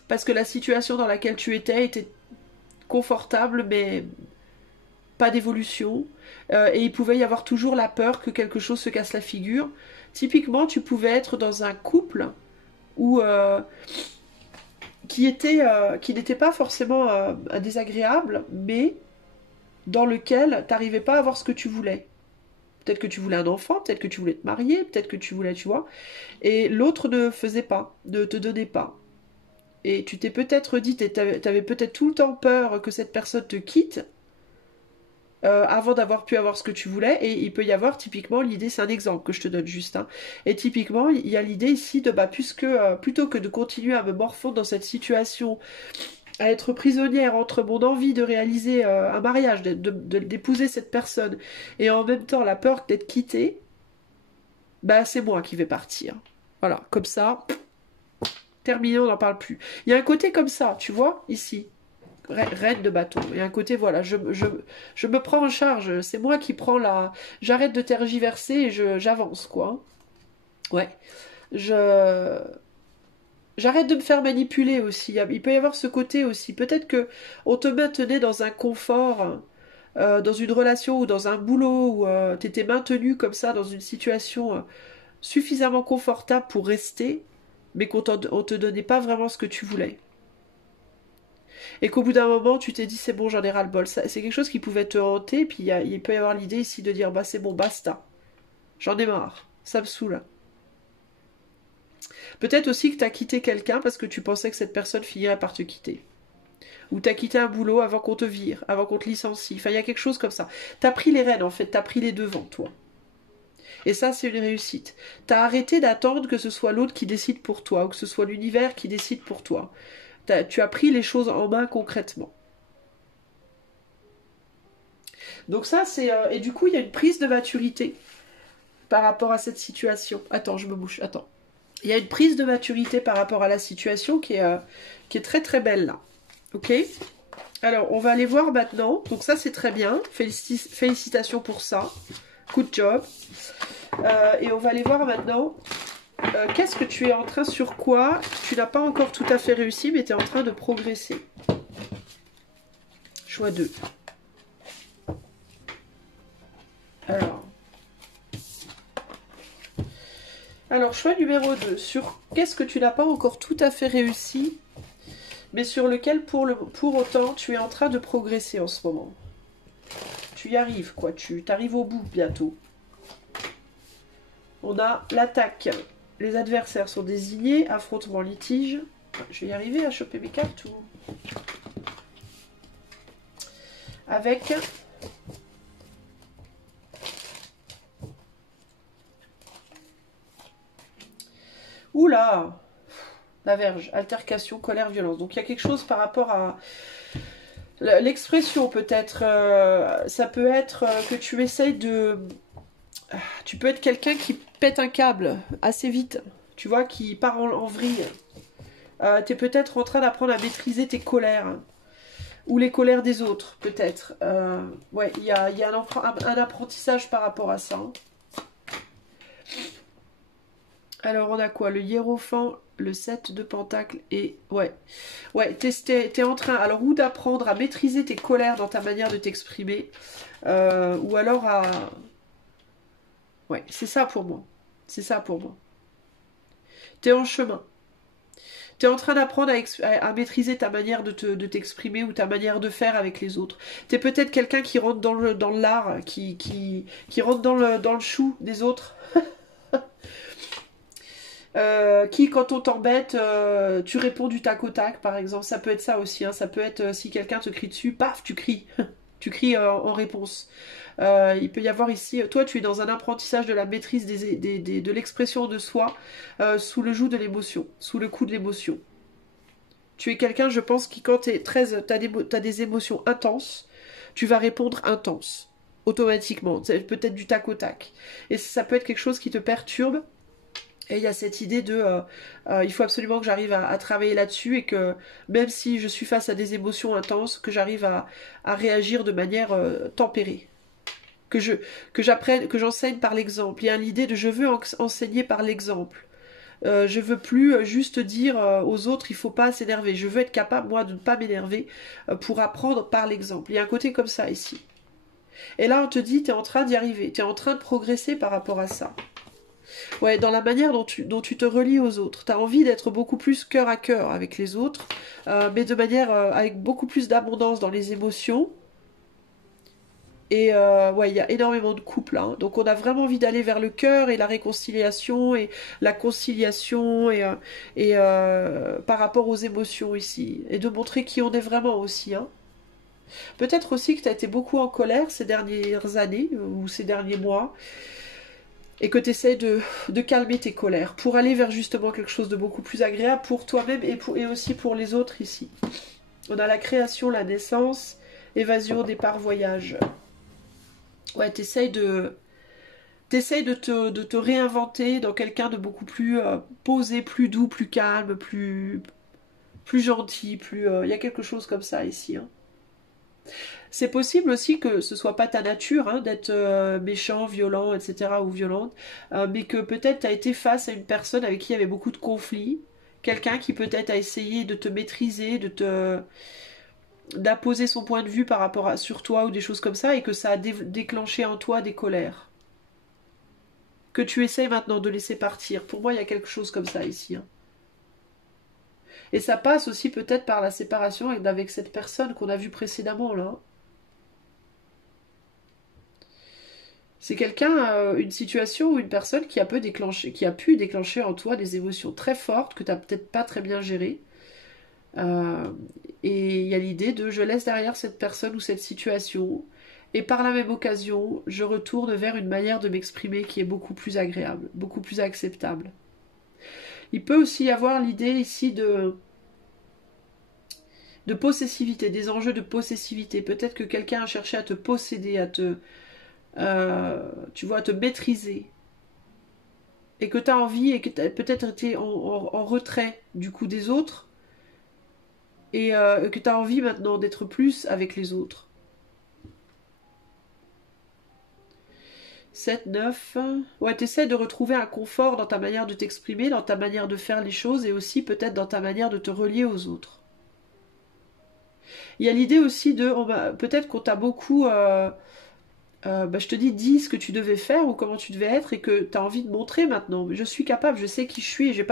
Parce que la situation dans laquelle tu étais était confortable, mais pas d'évolution. Et il pouvait y avoir toujours la peur que quelque chose se casse la figure. Typiquement, tu pouvais être dans un couple où qui n'était pas forcément désagréable, mais dans lequel tu n'arrivais pas à avoir ce que tu voulais. Peut-être que tu voulais un enfant, peut-être que tu voulais te marier, peut-être que tu voulais, tu vois. Et l'autre ne faisait pas, ne te donnait pas. Et tu t'es peut-être dit, t'avais peut-être tout le temps peur que cette personne te quitte, avant d'avoir pu avoir ce que tu voulais, et il peut y avoir typiquement l'idée, c'est un exemple que je te donne juste, hein, et typiquement il y a l'idée ici de puisque plutôt que de continuer à me morfondre dans cette situation, à être prisonnière entre mon envie de réaliser un mariage, d'épouser cette personne, et en même temps la peur d'être quittée, c'est moi qui vais partir. Voilà, comme ça, terminé, on n'en parle plus. Il y a un côté comme ça, tu vois, ici. Reine de bâton. Et un côté, voilà, je me prends en charge. C'est moi qui prends la... J'arrête de tergiverser et j'avance, quoi. Ouais. J'arrête de me faire manipuler aussi. Il peut y avoir ce côté aussi. Peut-être que on te maintenait dans un confort, dans une relation ou dans un boulot où tu étais maintenu comme ça dans une situation suffisamment confortable pour rester, mais qu'on te donnait pas vraiment ce que tu voulais. Et qu'au bout d'un moment, tu t'es dit, c'est bon, j'en ai ras-le-bol. C'est quelque chose qui pouvait te hanter, puis il peut y avoir l'idée ici de dire, c'est bon, basta. J'en ai marre. Ça me saoule. Peut-être aussi que tu as quitté quelqu'un parce que tu pensais que cette personne finirait par te quitter. Ou tu as quitté un boulot avant qu'on te vire, avant qu'on te licencie. Enfin, il y a quelque chose comme ça. Tu as pris les rênes, en fait. Tu as pris les devants, toi. Et ça, c'est une réussite. Tu as arrêté d'attendre que ce soit l'autre qui décide pour toi, ou que ce soit l'univers qui décide pour toi. Tu as pris les choses en main concrètement. Donc ça, c'est... et du coup, il y a une prise de maturité par rapport à cette situation. Attends, je me bouge, attends. Il y a une prise de maturité par rapport à la situation qui est très très belle là. Ok? Alors, on va aller voir maintenant. Donc ça, c'est très bien. Félicitations pour ça. Good job. Et on va aller voir maintenant... qu'est-ce que tu es en train, sur quoi tu n'as pas encore tout à fait réussi, mais tu es en train de progresser. Choix 2. Alors, choix numéro 2. Sur qu'est-ce que tu n'as pas encore tout à fait réussi, mais sur lequel, pour autant, tu es en train de progresser en ce moment. Tu y arrives, quoi. Tu t'arrives au bout bientôt. On a l'attaque. Les adversaires sont désignés, affrontement, litige. Je vais y arriver à choper mes cartes ou... Avec... Oula! La Vierge, altercation, colère, violence. Donc il y a quelque chose par rapport à... L'expression peut-être, ça peut être que tu essayes de... Tu peux être quelqu'un qui pète un câble assez vite, tu vois, qui part en vrille. Tu es peut-être en train d'apprendre à maîtriser tes colères, hein, ou les colères des autres, peut-être. Ouais, il y a un apprentissage par rapport à ça. Hein. Alors, on a quoi? Le hiérophant, le 7 de pentacle et... Ouais, t'es en train, alors, ou d'apprendre à maîtriser tes colères dans ta manière de t'exprimer, ou alors à... Ouais, c'est ça pour moi. C'est ça pour moi. T'es en chemin. T'es en train d'apprendre à maîtriser ta manière de t'exprimer ou ta manière de faire avec les autres. T'es peut-être quelqu'un qui rentre dans l'art, qui rentre dans le chou des autres. Qui, quand on t'embête, tu réponds du tac au tac, par exemple. Ça peut être ça aussi. Hein. Ça peut être, si quelqu'un te crie dessus, paf, tu cries. Tu cries en réponse. Il peut y avoir ici, toi tu es dans un apprentissage de la maîtrise de l'expression de soi sous le joug de l'émotion, sous le coup de l'émotion. Tu es quelqu'un, je pense, qui quand t'as des émotions intenses, tu vas répondre intense, automatiquement, peut-être du tac au tac. Et ça peut être quelque chose qui te perturbe Et il y a cette idée de il faut absolument que j'arrive à travailler là-dessus et que même si je suis face à des émotions intenses, que j'arrive à réagir de manière tempérée. Que j'apprenne, que j'enseigne par l'exemple. Il y a l'idée de je veux enseigner par l'exemple. Je veux plus juste dire aux autres il faut pas s'énerver. Je veux être capable moi de ne pas m'énerver pour apprendre par l'exemple. Il y a un côté comme ça ici. Et là on te dit tu es en train d'y arriver, tu es en train de progresser par rapport à ça. Ouais, dans la manière dont tu te relis aux autres. Tu as envie d'être beaucoup plus cœur à cœur avec les autres, mais de manière avec beaucoup plus d'abondance dans les émotions. Et ouais, il y a énormément de couples, hein. Donc on a vraiment envie d'aller vers le cœur et la réconciliation et la conciliation par rapport aux émotions ici. Et de montrer qui on est vraiment aussi, hein. Peut-être aussi que tu as été beaucoup en colère ces dernières années ou ces derniers mois et que tu essaies de calmer tes colères pour aller vers justement quelque chose de beaucoup plus agréable pour toi-même et aussi pour les autres ici. On a la création, la naissance, évasion, départ, voyage. Ouais, t'essayes de te réinventer dans quelqu'un de beaucoup plus posé, plus doux, plus calme, plus gentil, il y a quelque chose comme ça ici, hein. C'est possible aussi que ce soit pas ta nature, hein, d'être méchant, violent, etc. ou violente, mais que peut-être tu as été face à une personne avec qui il y avait beaucoup de conflits, quelqu'un qui peut-être a essayé de te maîtriser, d'imposer son point de vue sur toi ou des choses comme ça, et que ça a déclenché en toi des colères. Que tu essayes maintenant de laisser partir. Pour moi, il y a quelque chose comme ça ici, hein. Et ça passe aussi peut-être par la séparation avec cette personne qu'on a vue précédemment, là. C'est quelqu'un, une situation ou une personne qui a pu déclencher en toi des émotions très fortes que tu n'as peut-être pas très bien gérées. Euh, et il y a l'idée de je laisse derrière cette personne ou cette situation et par la même occasion, je retourne vers une manière de m'exprimer qui est beaucoup plus agréable, beaucoup plus acceptable. Il peut aussi y avoir l'idée ici de possessivité, des enjeux de possessivité. Peut-être que quelqu'un a cherché à te posséder, tu vois, à te maîtriser. Et que tu as envie et que tu as peut-être été en retrait du coup des autres et que tu as envie maintenant d'être plus avec les autres. 7, 9. Ouais, tu essaies de retrouver un confort dans ta manière de t'exprimer, dans ta manière de faire les choses et aussi peut-être dans ta manière de te relier aux autres. Il y a l'idée aussi peut-être qu'on t'a beaucoup... je te dis ce que tu devais faire ou comment tu devais être et que tu as envie de montrer maintenant. Je suis capable, je sais qui je suis et j'ai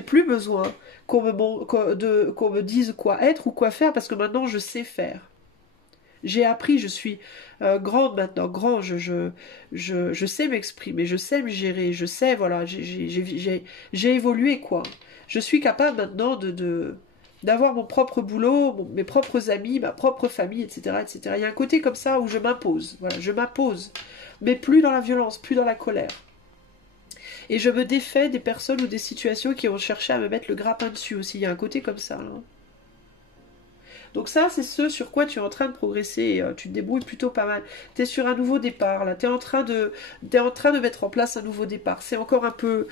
plus besoin qu'on me dise quoi être ou quoi faire parce que maintenant je sais faire. J'ai appris, je suis grande maintenant, je sais m'exprimer, je sais me gérer, je sais, voilà, j'ai évolué quoi. Je suis capable maintenant d'avoir mon propre boulot, mes propres amis, ma propre famille, etc., etc. Il y a un côté comme ça où je m'impose, voilà, je m'impose, mais plus dans la violence, plus dans la colère. Et je me défais des personnes ou des situations qui ont cherché à me mettre le grappin dessus aussi. Il y a un côté comme ça, hein. Donc ça, c'est ce sur quoi tu es en train de progresser. Tu te débrouilles plutôt pas mal. Tu es sur un nouveau départ, là. Tu es en train de mettre en place un nouveau départ. C'est encore un peu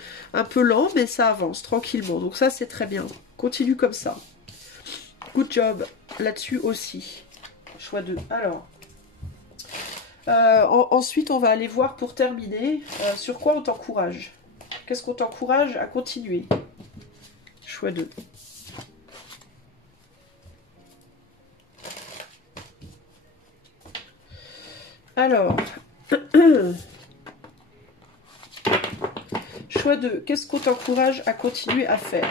lent, mais ça avance tranquillement. Donc ça, c'est très bien. Continue comme ça. Good job là-dessus aussi. Choix 2. Alors, ensuite, on va aller voir pour terminer sur quoi on t'encourage. Qu'est-ce qu'on t'encourage à continuer? Choix 2. Alors, choix 2. Qu'est-ce qu'on t'encourage à continuer à faire?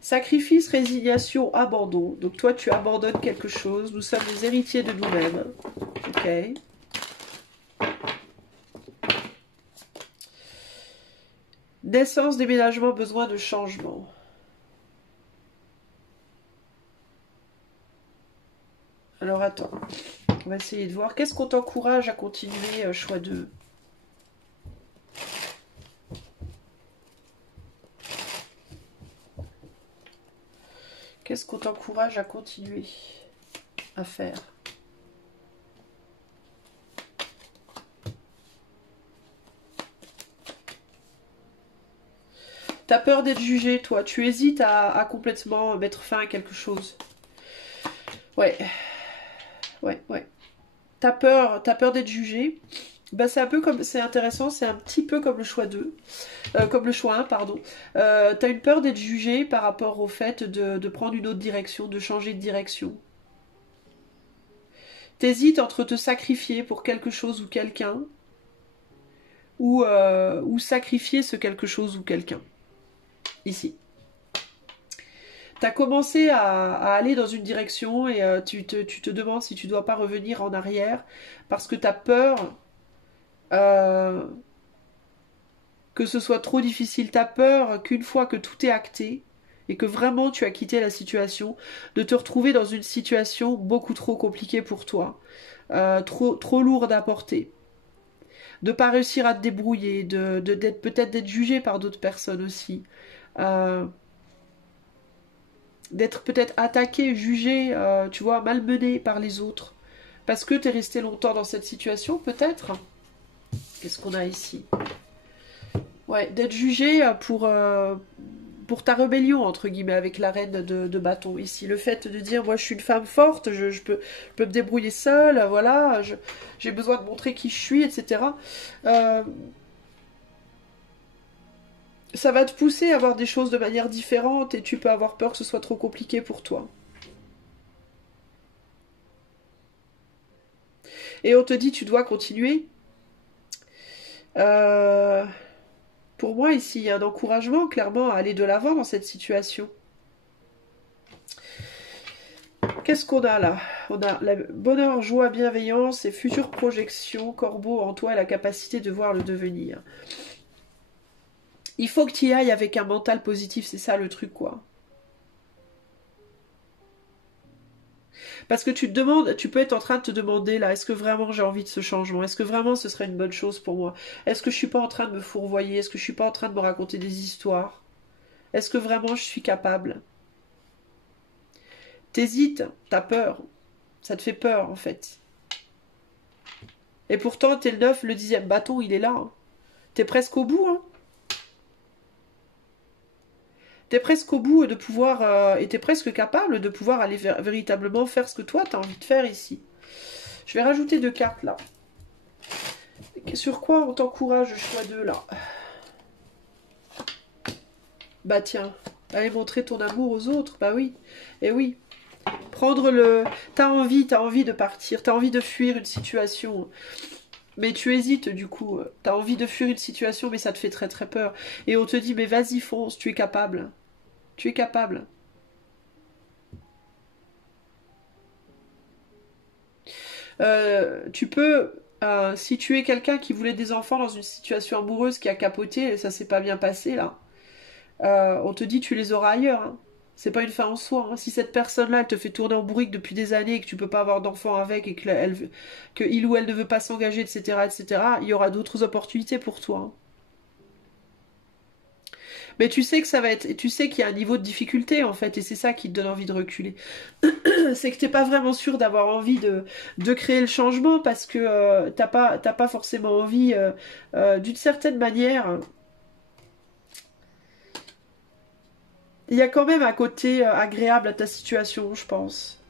Sacrifice, résignation, abandon. Donc toi, tu abandonnes quelque chose. Nous sommes les héritiers de nous-mêmes. Ok. Naissance, déménagement, besoin de changement. Alors attends, on va essayer de voir. Qu'est-ce qu'on t'encourage à continuer, choix 2? Qu'est-ce qu'on t'encourage à continuer à faire? T'as peur d'être jugé, toi. Tu hésites à complètement mettre fin à quelque chose. Ouais. Ouais, ouais. T'as peur d'être jugé. Bah, c'est un peu comme, c'est intéressant, c'est un petit peu comme le choix 2. Comme le choix 1, pardon. T'as une peur d'être jugé par rapport au fait de prendre une autre direction, de changer de direction. T'hésites entre te sacrifier pour quelque chose ou quelqu'un, ou sacrifier ce quelque chose ou quelqu'un. Ici. T'as commencé à aller dans une direction et tu te demandes si tu dois pas revenir en arrière parce que t'as peur euh, que ce soit trop difficile. T'as peur qu'une fois que tout est acté et que vraiment tu as quitté la situation, de te retrouver dans une situation beaucoup trop compliquée pour toi, trop lourde à porter, de pas réussir à te débrouiller, peut-être d'être jugé par d'autres personnes aussi, d'être peut-être attaqué, jugé, tu vois, malmené par les autres, parce que t'es resté longtemps dans cette situation, peut-être. Qu'est-ce qu'on a ici? Ouais, d'être jugé pour ta rébellion, entre guillemets, avec la reine de bâton ici. Le fait de dire, moi je suis une femme forte, je peux me débrouiller seule, voilà, j'ai besoin de montrer qui je suis, etc. Ça va te pousser à voir des choses de manière différente et tu peux avoir peur que ce soit trop compliqué pour toi. Et on te dit, tu dois continuer. Pour moi, ici, il y a un encouragement, clairement, à aller de l'avant dans cette situation. Qu'est-ce qu'on a là? On a la bonheur, joie, bienveillance et future projection, corbeau en toi et la capacité de voir le devenir. Il faut que tu y ailles avec un mental positif, c'est ça le truc, quoi. Parce que tu te demandes, tu peux être en train de te demander là, est-ce que vraiment j'ai envie de ce changement? Est-ce que vraiment ce serait une bonne chose pour moi? Est-ce que je suis pas en train de me fourvoyer? Est-ce que je suis pas en train de me raconter des histoires? Est-ce que vraiment je suis capable? T'hésites, t'as peur. Ça te fait peur en fait. Et pourtant, t'es le 9, le 10e bâton, il est là. Hein. T'es presque au bout. Hein. T'es presque au bout de pouvoir, et t'es presque capable de pouvoir aller véritablement faire ce que toi t'as envie de faire ici. Je vais rajouter 2 cartes là. Sur quoi on t'encourage, choix 2 là? Bah tiens, aller montrer ton amour aux autres, bah oui. Et oui. Prendre le... T'as envie de partir, t'as envie de fuir une situation. Mais tu hésites du coup. T'as envie de fuir une situation, mais ça te fait très très peur. Et on te dit, mais vas-y, fonce, tu es capable. Tu es capable. Tu peux, si tu es quelqu'un qui voulait des enfants dans une situation amoureuse qui a capoté, et ça s'est pas bien passé là, on te dit tu les auras ailleurs. Hein. C'est pas une fin en soi. Hein. Si cette personne-là, elle te fait tourner en bourrique depuis des années et que tu peux pas avoir d'enfant avec et que il ou elle ne veut pas s'engager, etc., etc., il y aura d'autres opportunités pour toi. Hein. Mais tu sais que ça va être, tu sais qu'il y a un niveau de difficulté en fait, et c'est ça qui te donne envie de reculer. C'est que t'es pas vraiment sûr d'avoir envie de créer le changement parce que t'as pas forcément envie, d'une certaine manière. Il y a quand même un côté agréable à ta situation, je pense.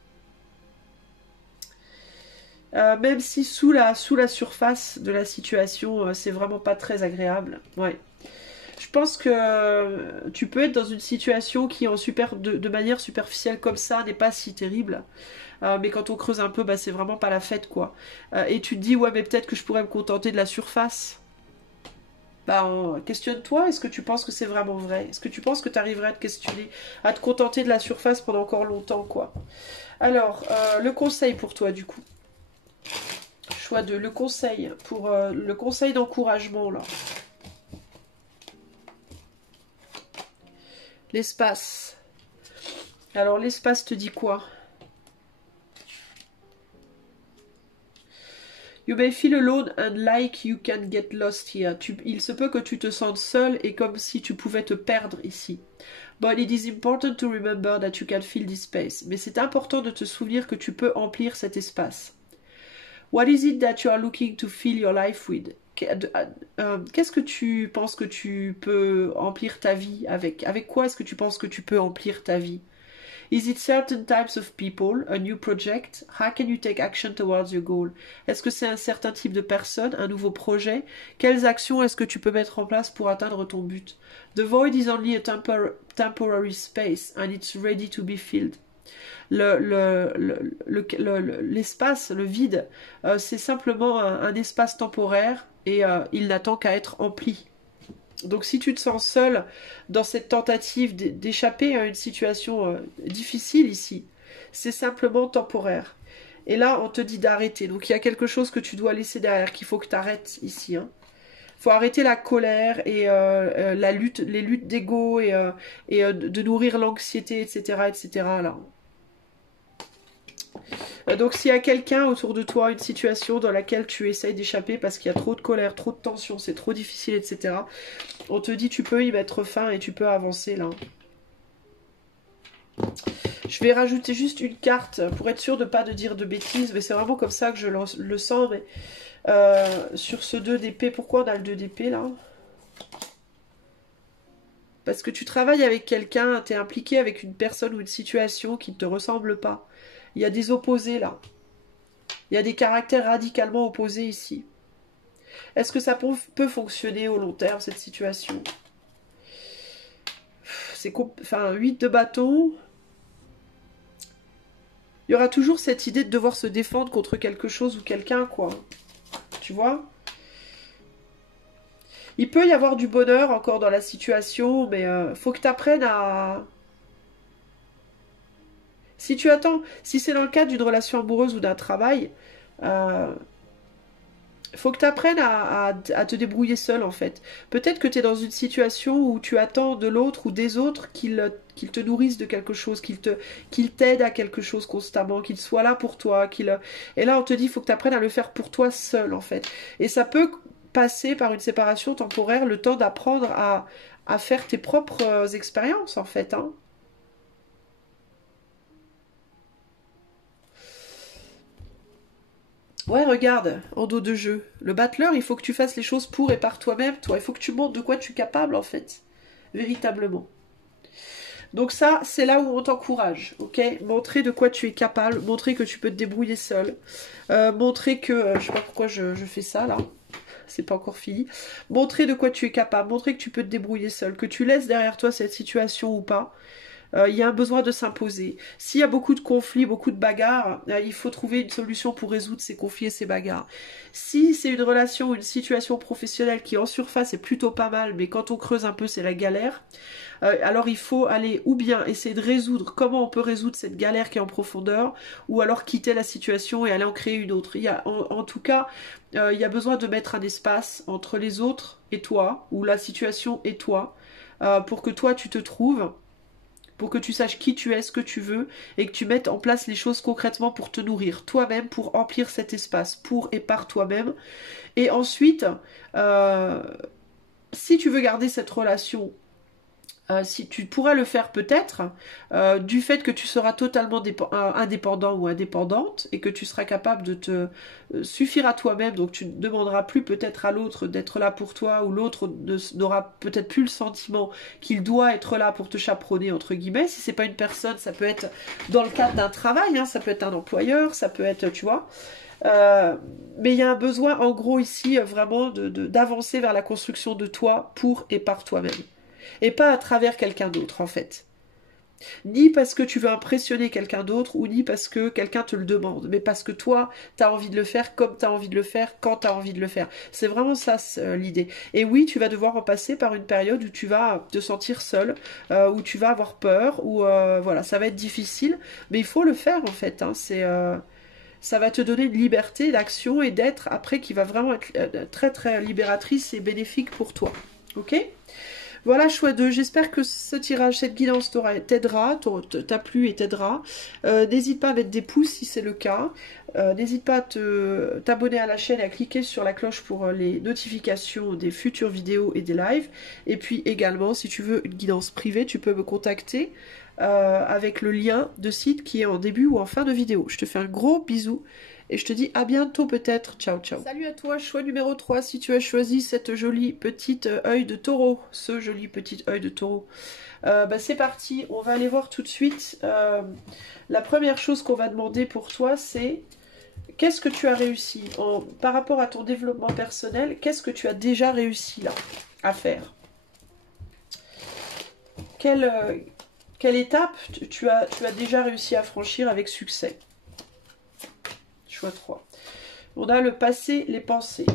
Même si sous la surface de la situation, c'est vraiment pas très agréable. Ouais. Je pense que tu peux être dans une situation qui, de manière superficielle comme ça, n'est pas si terrible. Mais quand on creuse un peu, bah, c'est vraiment pas la fête, quoi. Et tu te dis, ouais, mais peut-être que je pourrais me contenter de la surface. Bah, questionne-toi, est-ce que tu penses que c'est vraiment vrai? Est-ce que tu penses que tu arriverais à te questionner, à te contenter de la surface pendant encore longtemps, quoi? Alors, le conseil pour toi, du coup. Choix de le conseil, pour le conseil d'encouragement, là. L'espace. Alors, l'espace te dit quoi? You may feel alone and like you can get lost here. Il se peut que tu te sentes seul et comme si tu pouvais te perdre ici. But it is important to remember that you can fill this space. Mais c'est important de te souvenir que tu peux emplir cet espace. What is it that you are looking to fill your life with? qu'est-ce que tu penses que tu peux emplir ta vie avec? Avec quoi est-ce que tu penses que tu peux emplir ta vie? Is it certain types of people, a new project? How can you take action towards your goal? Est-ce que c'est un certain type de personne, un nouveau projet? Quelles actions est-ce que tu peux mettre en place pour atteindre ton but? The void is only a temporary space and it's ready to be filled. L'espace, le vide, c'est simplement un espace temporaire et il n'attend qu'à être empli. Donc si tu te sens seul dans cette tentative d'échapper à une situation difficile ici, c'est simplement temporaire. Et là, on te dit d'arrêter. Donc il y a quelque chose que tu dois laisser derrière, qu'il faut que tu arrêtes ici. Hein. Faut arrêter la colère et la lutte, les luttes d'ego et de nourrir l'anxiété, etc., etc. Là. Donc s'il y a quelqu'un autour de toi, une situation dans laquelle tu essayes d'échapper parce qu'il y a trop de colère, trop de tension, c'est trop difficile, etc. On te dit tu peux y mettre fin et tu peux avancer là. Je vais rajouter juste une carte pour être sûr de pas de dire de bêtises, mais c'est vraiment comme ça que je le sens. Mais, sur ce 2 d'épée, pourquoi on a le 2 d'épée là? Parce que tu travailles avec quelqu'un, tu es impliqué avec une personne ou une situation qui ne te ressemble pas. Il y a des opposés là. Il y a des caractères radicalement opposés ici. Est-ce que ça peut fonctionner au long terme, cette situation? C'est enfin, 8 de bâton. Il y aura toujours cette idée de devoir se défendre contre quelque chose ou quelqu'un, quoi. Tu vois? Il peut y avoir du bonheur encore dans la situation, mais faut que tu apprennes à... Si tu attends, si c'est dans le cadre d'une relation amoureuse ou d'un travail, faut que tu apprennes à te débrouiller seul en fait. Peut-être que tu es dans une situation où tu attends de l'autre ou des autres qu'ils te nourrissent de quelque chose, qu'ils t'aident à quelque chose constamment, qu'ils soient là pour toi. Et là on te dit, il faut que tu apprennes à le faire pour toi seul en fait. Et ça peut passer par une séparation temporaire, le temps d'apprendre à faire tes propres expériences en fait. Hein. Ouais, regarde, en dos de jeu. Le battleur, il faut que tu fasses les choses pour et par toi-même, toi. Il faut que tu montres de quoi tu es capable, en fait. Véritablement. Donc ça, c'est là où on t'encourage, ok? Montrer de quoi tu es capable, montrer que tu peux te débrouiller seul. Montrer que... je sais pas pourquoi je fais ça, là. C'est pas encore fini. Montrer de quoi tu es capable, montrer que tu peux te débrouiller seul, que tu laisses derrière toi cette situation ou pas. Il y a un besoin de s'imposer. S'il y a beaucoup de conflits, beaucoup de bagarres, il faut trouver une solution pour résoudre ces conflits et ces bagarres. Si c'est une relation, une situation professionnelle qui en surface est plutôt pas mal, mais quand on creuse un peu c'est la galère, alors il faut aller ou bien essayer de résoudre comment on peut résoudre cette galère qui est en profondeur, ou alors quitter la situation et aller en créer une autre. Il y a, en tout cas, il y a besoin de mettre un espace entre les autres et toi, ou la situation et toi, pour que toi tu te trouves, pour que tu saches qui tu es, ce que tu veux, et que tu mettes en place les choses concrètement pour te nourrir toi-même, pour emplir cet espace, pour et par toi-même. Et ensuite, si tu veux garder cette relation, si tu pourras le faire peut-être, du fait que tu seras totalement indépendant ou indépendante, et que tu seras capable de te suffire à toi-même, donc tu ne demanderas plus peut-être à l'autre d'être là pour toi, ou l'autre n'aura peut-être plus le sentiment qu'il doit être là pour te chaperonner, entre guillemets. Si c'est pas une personne, ça peut être dans le cadre d'un travail, hein, ça peut être un employeur, ça peut être, tu vois... mais il y a un besoin en gros ici vraiment d'avancer vers la construction de toi pour et par toi-même. Et pas à travers quelqu'un d'autre en fait. Ni parce que tu veux impressionner quelqu'un d'autre, ou ni parce que quelqu'un te le demande, mais parce que toi, tu as envie de le faire comme tu as envie de le faire, quand tu as envie de le faire. C'est vraiment ça l'idée. Et oui, tu vas devoir en passer par une période où tu vas te sentir seul, où tu vas avoir peur, où voilà, ça va être difficile, mais il faut le faire en fait. Hein, ça va te donner une liberté d'action et d'être après qui va vraiment être très très libératrice et bénéfique pour toi. Ok ? Voilà, choix 2. J'espère que ce tirage, cette guidance t'aidera, t'a plu et t'aidera. N'hésite pas à mettre des pouces si c'est le cas. N'hésite pas à t'abonner à la chaîne et à cliquer sur la cloche pour les notifications des futures vidéos et des lives. Et puis également, si tu veux une guidance privée, tu peux me contacter avec le lien de site qui est en début ou en fin de vidéo. Je te fais un gros bisou Et je te dis à bientôt peut-être. Ciao, ciao. Salut à toi, choix numéro 3, si tu as choisi cette jolie petite œil de taureau. Ce joli petit œil de taureau. Bah, c'est parti, on va aller voir tout de suite. La première chose qu'on va demander pour toi, c'est qu'est-ce que tu as réussi par rapport à ton développement personnel, qu'est-ce que tu as déjà réussi là à faire? Quelle étape tu as déjà réussi à franchir avec succès? Choix 3. On a le passé, les pensées.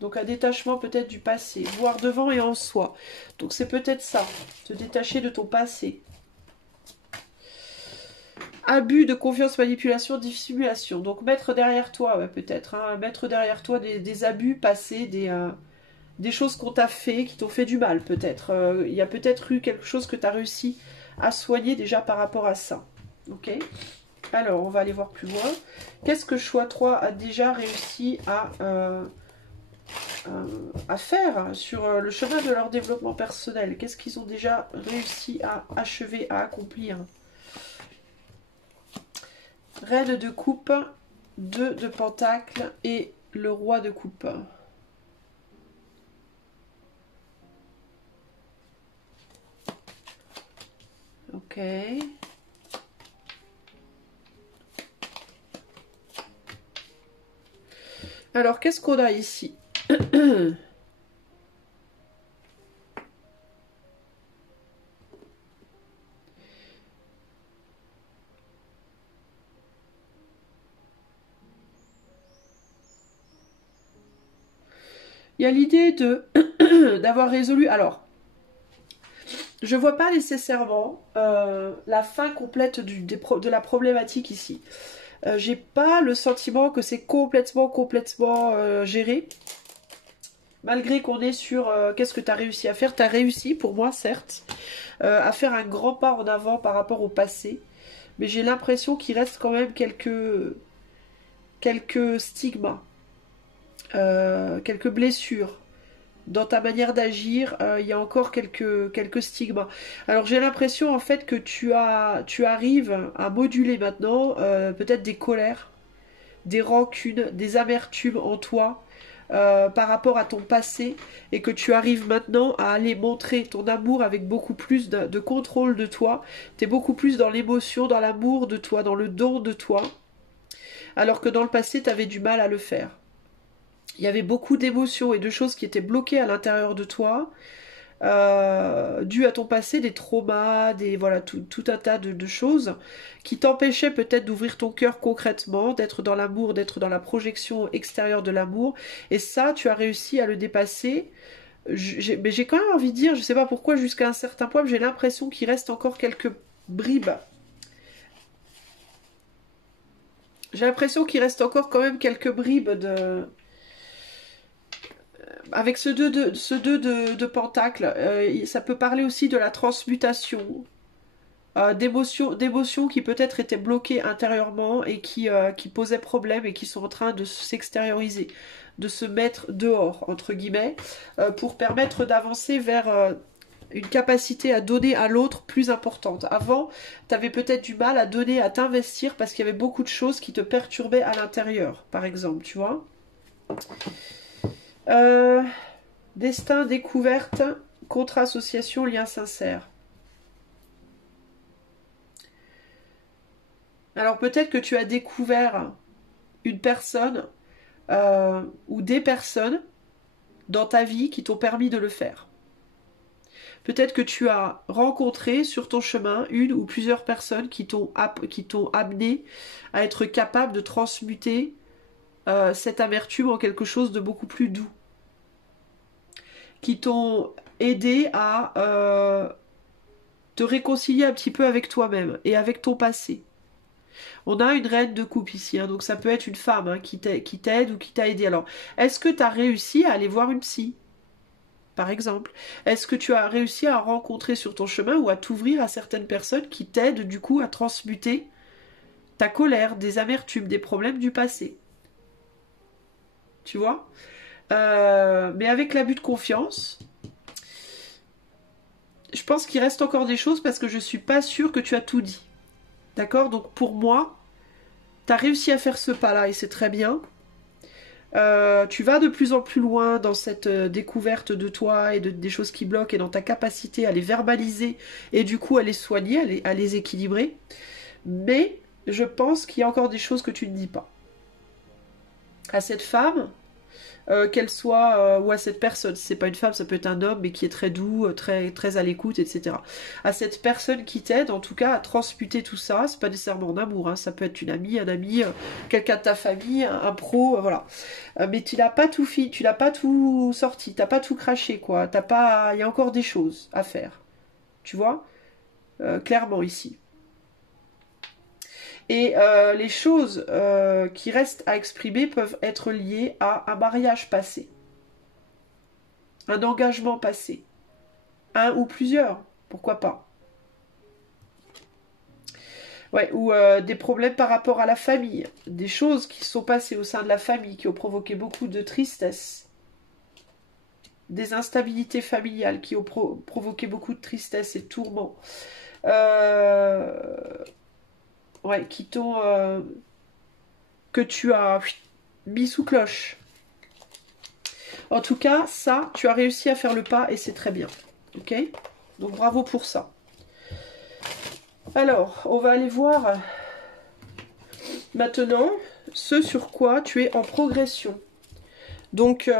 Donc un détachement peut-être du passé, voir devant et en soi. Donc c'est peut-être ça, te détacher de ton passé. Abus de confiance, manipulation, dissimulation. Donc mettre derrière toi, ouais, peut-être, hein, mettre derrière toi des abus passés, des choses qu'on t'a fait, qui t'ont fait du mal peut-être. Il y a peut-être eu quelque chose que tu as réussi à soigner déjà par rapport à ça. Ok? Alors, on va aller voir plus loin. Qu'est-ce que choix 3 a déjà réussi à faire sur le chemin de leur développement personnel? Qu'est-ce qu'ils ont déjà réussi à achever, à accomplir? Reine de coupe, 2 de pentacle et le roi de coupe. Ok. Alors, qu'est-ce qu'on a ici? Il y a l'idée d'avoir résolu... Alors, je vois pas nécessairement la fin complète de la problématique ici. J'ai pas le sentiment que c'est complètement géré. Malgré qu'on est sur qu'est-ce que tu as réussi à faire. Tu as réussi, pour moi, certes, à faire un grand pas en avant par rapport au passé. Mais j'ai l'impression qu'il reste quand même quelques stigmas, quelques blessures. Dans ta manière d'agir, il y a encore quelques stigmas. Alors j'ai l'impression en fait que tu arrives à moduler maintenant peut-être des colères, des rancunes, des amertumes en toi par rapport à ton passé et que tu arrives maintenant à aller montrer ton amour avec beaucoup plus de contrôle de toi. Tu es beaucoup plus dans l'émotion, dans l'amour de toi, dans le don de toi, alors que dans le passé tu avais du mal à le faire. Il y avait beaucoup d'émotions et de choses qui étaient bloquées à l'intérieur de toi, dues à ton passé, des traumas, voilà, tout un tas de choses qui t'empêchaient peut-être d'ouvrir ton cœur concrètement, d'être dans l'amour, d'être dans la projection extérieure de l'amour. Et ça, tu as réussi à le dépasser. Mais j'ai quand même envie de dire, je sais pas pourquoi, jusqu'à un certain point, j'ai l'impression qu'il reste encore quelques bribes. J'ai l'impression qu'il reste encore quand même quelques bribes avec ce 2 de pentacle, ça peut parler aussi de la transmutation, d'émotions qui peut-être étaient bloquées intérieurement et qui posaient problème et qui sont en train de s'extérioriser, de se mettre dehors, entre guillemets, pour permettre d'avancer vers une capacité à donner à l'autre plus importante. Avant, tu avais peut-être du mal à donner, à t'investir parce qu'il y avait beaucoup de choses qui te perturbaient à l'intérieur, par exemple, tu vois. Destin, découverte, contre-association, lien sincère. Alors peut-être que tu as découvert une personne ou des personnes dans ta vie qui t'ont permis de le faire. Peut-être que tu as rencontré sur ton chemin une ou plusieurs personnes qui t'ont amené à être capable de transmuter cette amertume en quelque chose de beaucoup plus doux. Qui t'ont aidé à te réconcilier un petit peu avec toi-même et avec ton passé. On a une reine de coupe ici, hein, donc ça peut être une femme hein, qui t'aide ou qui t'a aidé. Alors, est-ce que tu as réussi à aller voir une psy, par exemple? Est-ce que tu as réussi à rencontrer sur ton chemin ou à t'ouvrir à certaines personnes qui t'aident du coup à transmuter ta colère, des amertumes, des problèmes du passé? Tu vois? Mais avec l'abus de confiance, je pense qu'il reste encore des choses parce que je suis pas sûre que tu as tout dit. D'accord? Donc pour moi, Tu as réussi à faire ce pas-là et c'est très bien. Tu vas de plus en plus loin dans cette découverte de toi et des choses qui bloquent et dans ta capacité à les verbaliser et du coup à les soigner, à les équilibrer. Mais je pense qu'il y a encore des choses que tu ne dis pas. À cette femme, qu'elle soit, ou à cette personne, si c'est pas une femme, ça peut être un homme, mais qui est très doux, très, très à l'écoute, etc. À cette personne qui t'aide, en tout cas, à transmuter tout ça, c'est pas nécessairement en amour, hein, ça peut être une amie, un ami, quelqu'un de ta famille, un pro, voilà. Mais tu n'as pas tout tu n'as pas tout sorti, t'as pas tout craché, quoi. T'as pas, il y a encore des choses à faire, tu vois, clairement ici. Et les choses qui restent à exprimer peuvent être liées à un mariage passé, un engagement passé, un ou plusieurs, pourquoi pas. Ouais, ou des problèmes par rapport à la famille, des choses qui sont passées au sein de la famille, qui ont provoqué beaucoup de tristesse, des instabilités familiales qui ont provoqué beaucoup de tristesse et de tourments. Ouais, qui t'ont... que tu as mis sous cloche. En tout cas, ça, tu as réussi à faire le pas et c'est très bien. Ok? Donc bravo pour ça. Alors, on va aller voir maintenant ce sur quoi tu es en progression. Donc,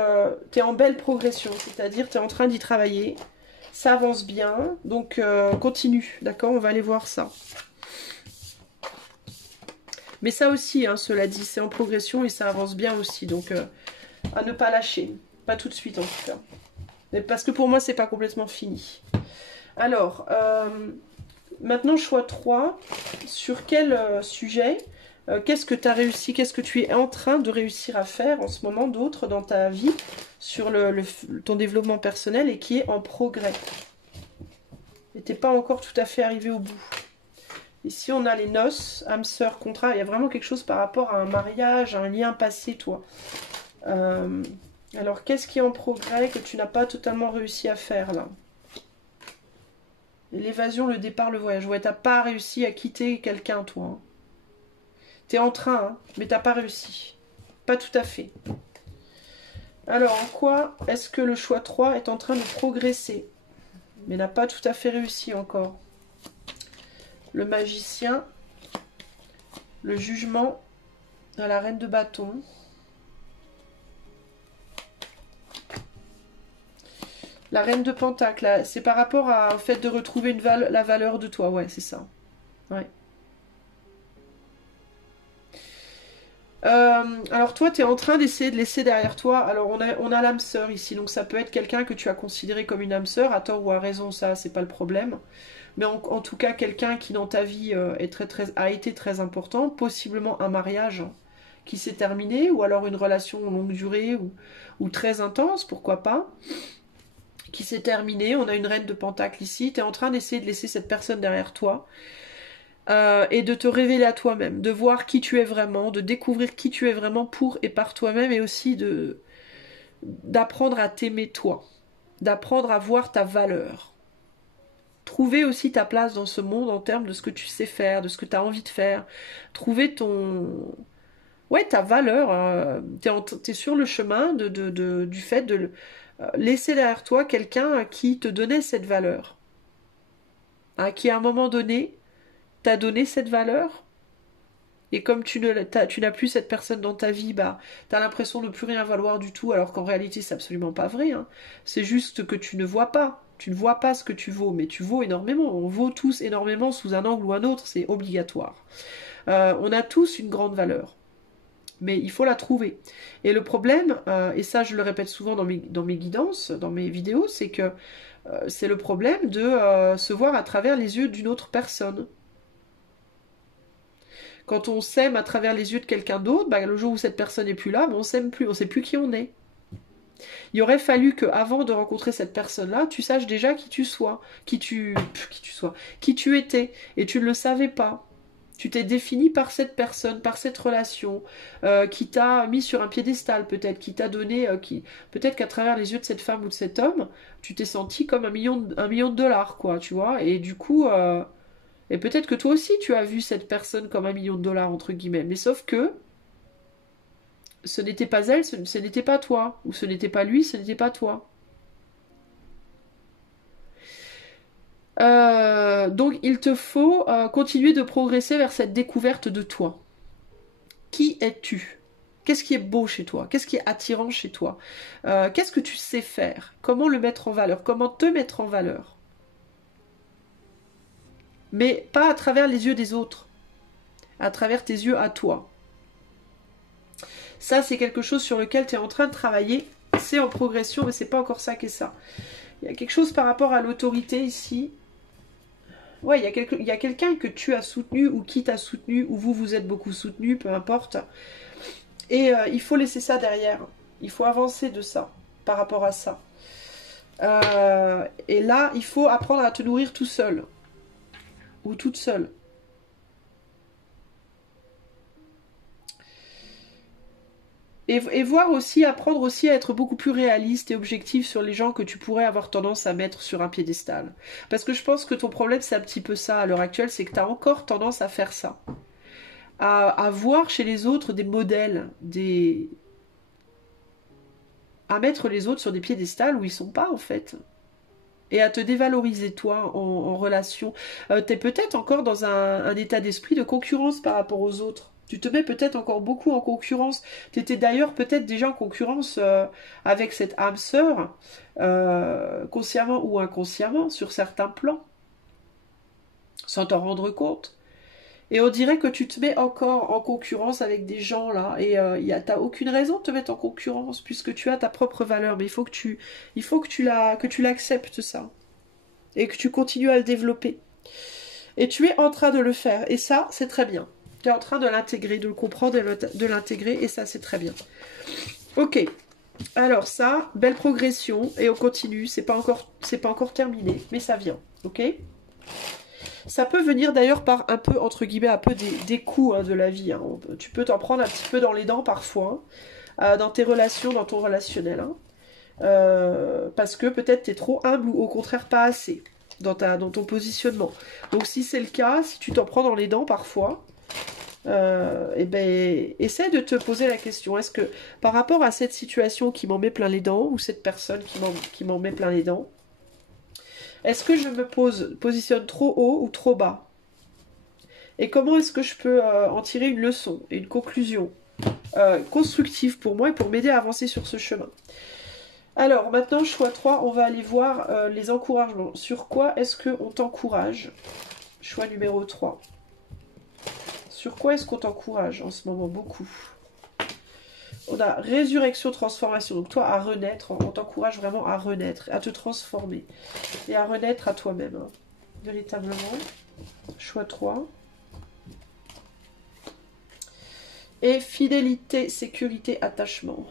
tu es en belle progression, c'est-à-dire tu es en train d'y travailler. Ça avance bien, donc continue, d'accord? On va aller voir ça. Mais ça aussi, hein, cela dit, c'est en progression et ça avance bien aussi. Donc, à ne pas lâcher. Pas tout de suite, en tout cas. Mais parce que pour moi, c'est pas complètement fini. Alors, maintenant, choix 3. Sur quel sujet, qu'est-ce que tu as réussi, qu'est-ce que tu es en train de réussir à faire en ce moment d'autre dans ta vie, sur ton développement personnel et qui est en progrès. Et t'es pas encore tout à fait arrivé au bout. Ici, on a les noces, âme sœur, contrat. Il y a vraiment quelque chose par rapport à un mariage, à un lien passé, toi. Alors, qu'est-ce qui est en progrès que tu n'as pas totalement réussi à faire, là? L'évasion, le départ, le voyage. Ouais, t'as pas réussi à quitter quelqu'un, toi. Hein. T'es en train, hein, mais t'as pas réussi. Pas tout à fait. Alors, en quoi est-ce que le choix 3 est en train de progresser? Mais n'a pas tout à fait réussi encore. Le magicien, le jugement, la reine de bâton. La reine de pentacle, c'est par rapport au fait de retrouver la valeur de toi, ouais, c'est ça. Ouais. Alors toi, tu es en train d'essayer de laisser derrière toi, alors on a l'âme sœur ici, donc ça peut être quelqu'un que tu as considéré comme une âme sœur, à tort ou à raison, ça, c'est pas le problème. Mais en tout cas, quelqu'un qui dans ta vie a été très important, possiblement un mariage qui s'est terminé, ou alors une relation longue durée, ou très intense, pourquoi pas, qui s'est terminée. On a une reine de pentacle ici, tu es en train d'essayer de laisser cette personne derrière toi, et de te révéler à toi-même, de voir qui tu es vraiment, de découvrir qui tu es vraiment pour et par toi-même, et aussi d'apprendre à t'aimer toi, d'apprendre à voir ta valeur. Trouver aussi ta place dans ce monde en termes de ce que tu sais faire, de ce que tu as envie de faire. Trouver ouais, ta valeur. T'es sur le chemin du fait de laisser derrière toi quelqu'un qui te donnait cette valeur. Hein, qui à un moment donné t'a donné cette valeur. Et comme tu n'as plus cette personne dans ta vie, bah, tu as l'impression de ne plus rien valoir du tout, alors qu'en réalité, c'est absolument pas vrai. Hein. C'est juste que tu ne vois pas. Tu ne vois pas ce que tu vaux, mais tu vaux énormément. On vaut tous énormément sous un angle ou un autre, c'est obligatoire. On a tous une grande valeur, mais il faut la trouver. Et le problème, et ça je le répète souvent dans mes guidances, dans mes vidéos, c'est que c'est le problème de se voir à travers les yeux d'une autre personne. Quand on s'aime à travers les yeux de quelqu'un d'autre, bah, le jour où cette personne n'est plus là, bah, on s'aime plus, on sait plus qui on est. Il aurait fallu que, avant de rencontrer cette personne-là, tu saches déjà qui tu sois, qui tu étais, et tu ne le savais pas. Tu t'es défini par cette personne, par cette relation, qui t'a mis sur un piédestal peut-être, qui t'a donné, peut-être qu'à travers les yeux de cette femme ou de cet homme, tu t'es senti comme un million de dollars, quoi, tu vois, et du coup, Et peut-être que toi aussi, tu as vu cette personne comme 1 million de dollars, entre guillemets. Mais sauf que ce n'était pas elle, ce n'était pas toi. Ou ce n'était pas lui, ce n'était pas toi. Donc il te faut continuer de progresser vers cette découverte de toi. Qui es-tu? Qu'est-ce qui est beau chez toi? Qu'est-ce qui est attirant chez toi? Qu'est-ce que tu sais faire? Comment le mettre en valeur? Comment te mettre en valeur? Mais pas à travers les yeux des autres, à travers tes yeux à toi. Ça, c'est quelque chose sur lequel tu es en train de travailler. C'est en progression, mais c'est pas encore ça qu'est ça. Il y a quelque chose par rapport à l'autorité ici. Ouais, il y a quelqu'un que tu as soutenu ou qui t'a soutenu ou vous êtes beaucoup soutenu, peu importe. Et il faut laisser ça derrière. Il faut avancer de ça, par rapport à ça. Et là, il faut apprendre à te nourrir tout seul. Ou toute seule. Et voir aussi, apprendre aussi à être beaucoup plus réaliste et objectif sur les gens que tu pourrais avoir tendance à mettre sur un piédestal. Parce que je pense que ton problème, c'est un petit peu ça à l'heure actuelle, c'est que tu as encore tendance à faire ça. À voir chez les autres des modèles, à mettre les autres sur des piédestals où ils sont pas en fait. Et à te dévaloriser toi en relation. T'es peut-être encore dans un état d'esprit de concurrence par rapport aux autres. Tu te mets peut-être encore beaucoup en concurrence. Tu étais d'ailleurs peut-être déjà en concurrence avec cette âme sœur, consciemment ou inconsciemment, sur certains plans, sans t'en rendre compte. Et on dirait que tu te mets encore en concurrence avec des gens là. Et t'as aucune raison de te mettre en concurrence puisque tu as ta propre valeur. Mais il faut que tu l'acceptes ça. Et que tu continues à le développer. Et tu es en train de le faire. Et ça, c'est très bien. Tu es en train de l'intégrer, de le comprendre et de l'intégrer. Et ça, c'est très bien. Ok. Alors ça, belle progression. Et on continue. C'est pas encore terminé. Mais ça vient. Ok. Ça peut venir d'ailleurs par un peu, entre guillemets, un peu des coups de la vie. Hein. Tu peux t'en prendre un petit peu dans les dents parfois. Dans tes relations, dans ton relationnel. Hein. Parce que peut-être tu es trop humble ou au contraire pas assez dans ton positionnement. Donc si c'est le cas, si tu t'en prends dans les dents parfois, essaie de te poser la question, est-ce que par rapport à cette situation qui m'en met plein les dents, ou cette personne qui m'en met plein les dents, est-ce que je me positionne trop haut ou trop bas? Et comment est-ce que je peux en tirer une leçon et une conclusion constructive pour moi et pour m'aider à avancer sur ce chemin? Alors, maintenant, choix 3, on va aller voir les encouragements. Sur quoi est-ce qu'on t'encourage? Choix numéro 3. Sur quoi est-ce qu'on t'encourage en ce moment? Beaucoup. On a résurrection, transformation. Donc toi, à renaître, on t'encourage vraiment à renaître, à te transformer. Et à renaître à toi-même. Hein. Véritablement. Choix 3. Et fidélité, sécurité, attachement.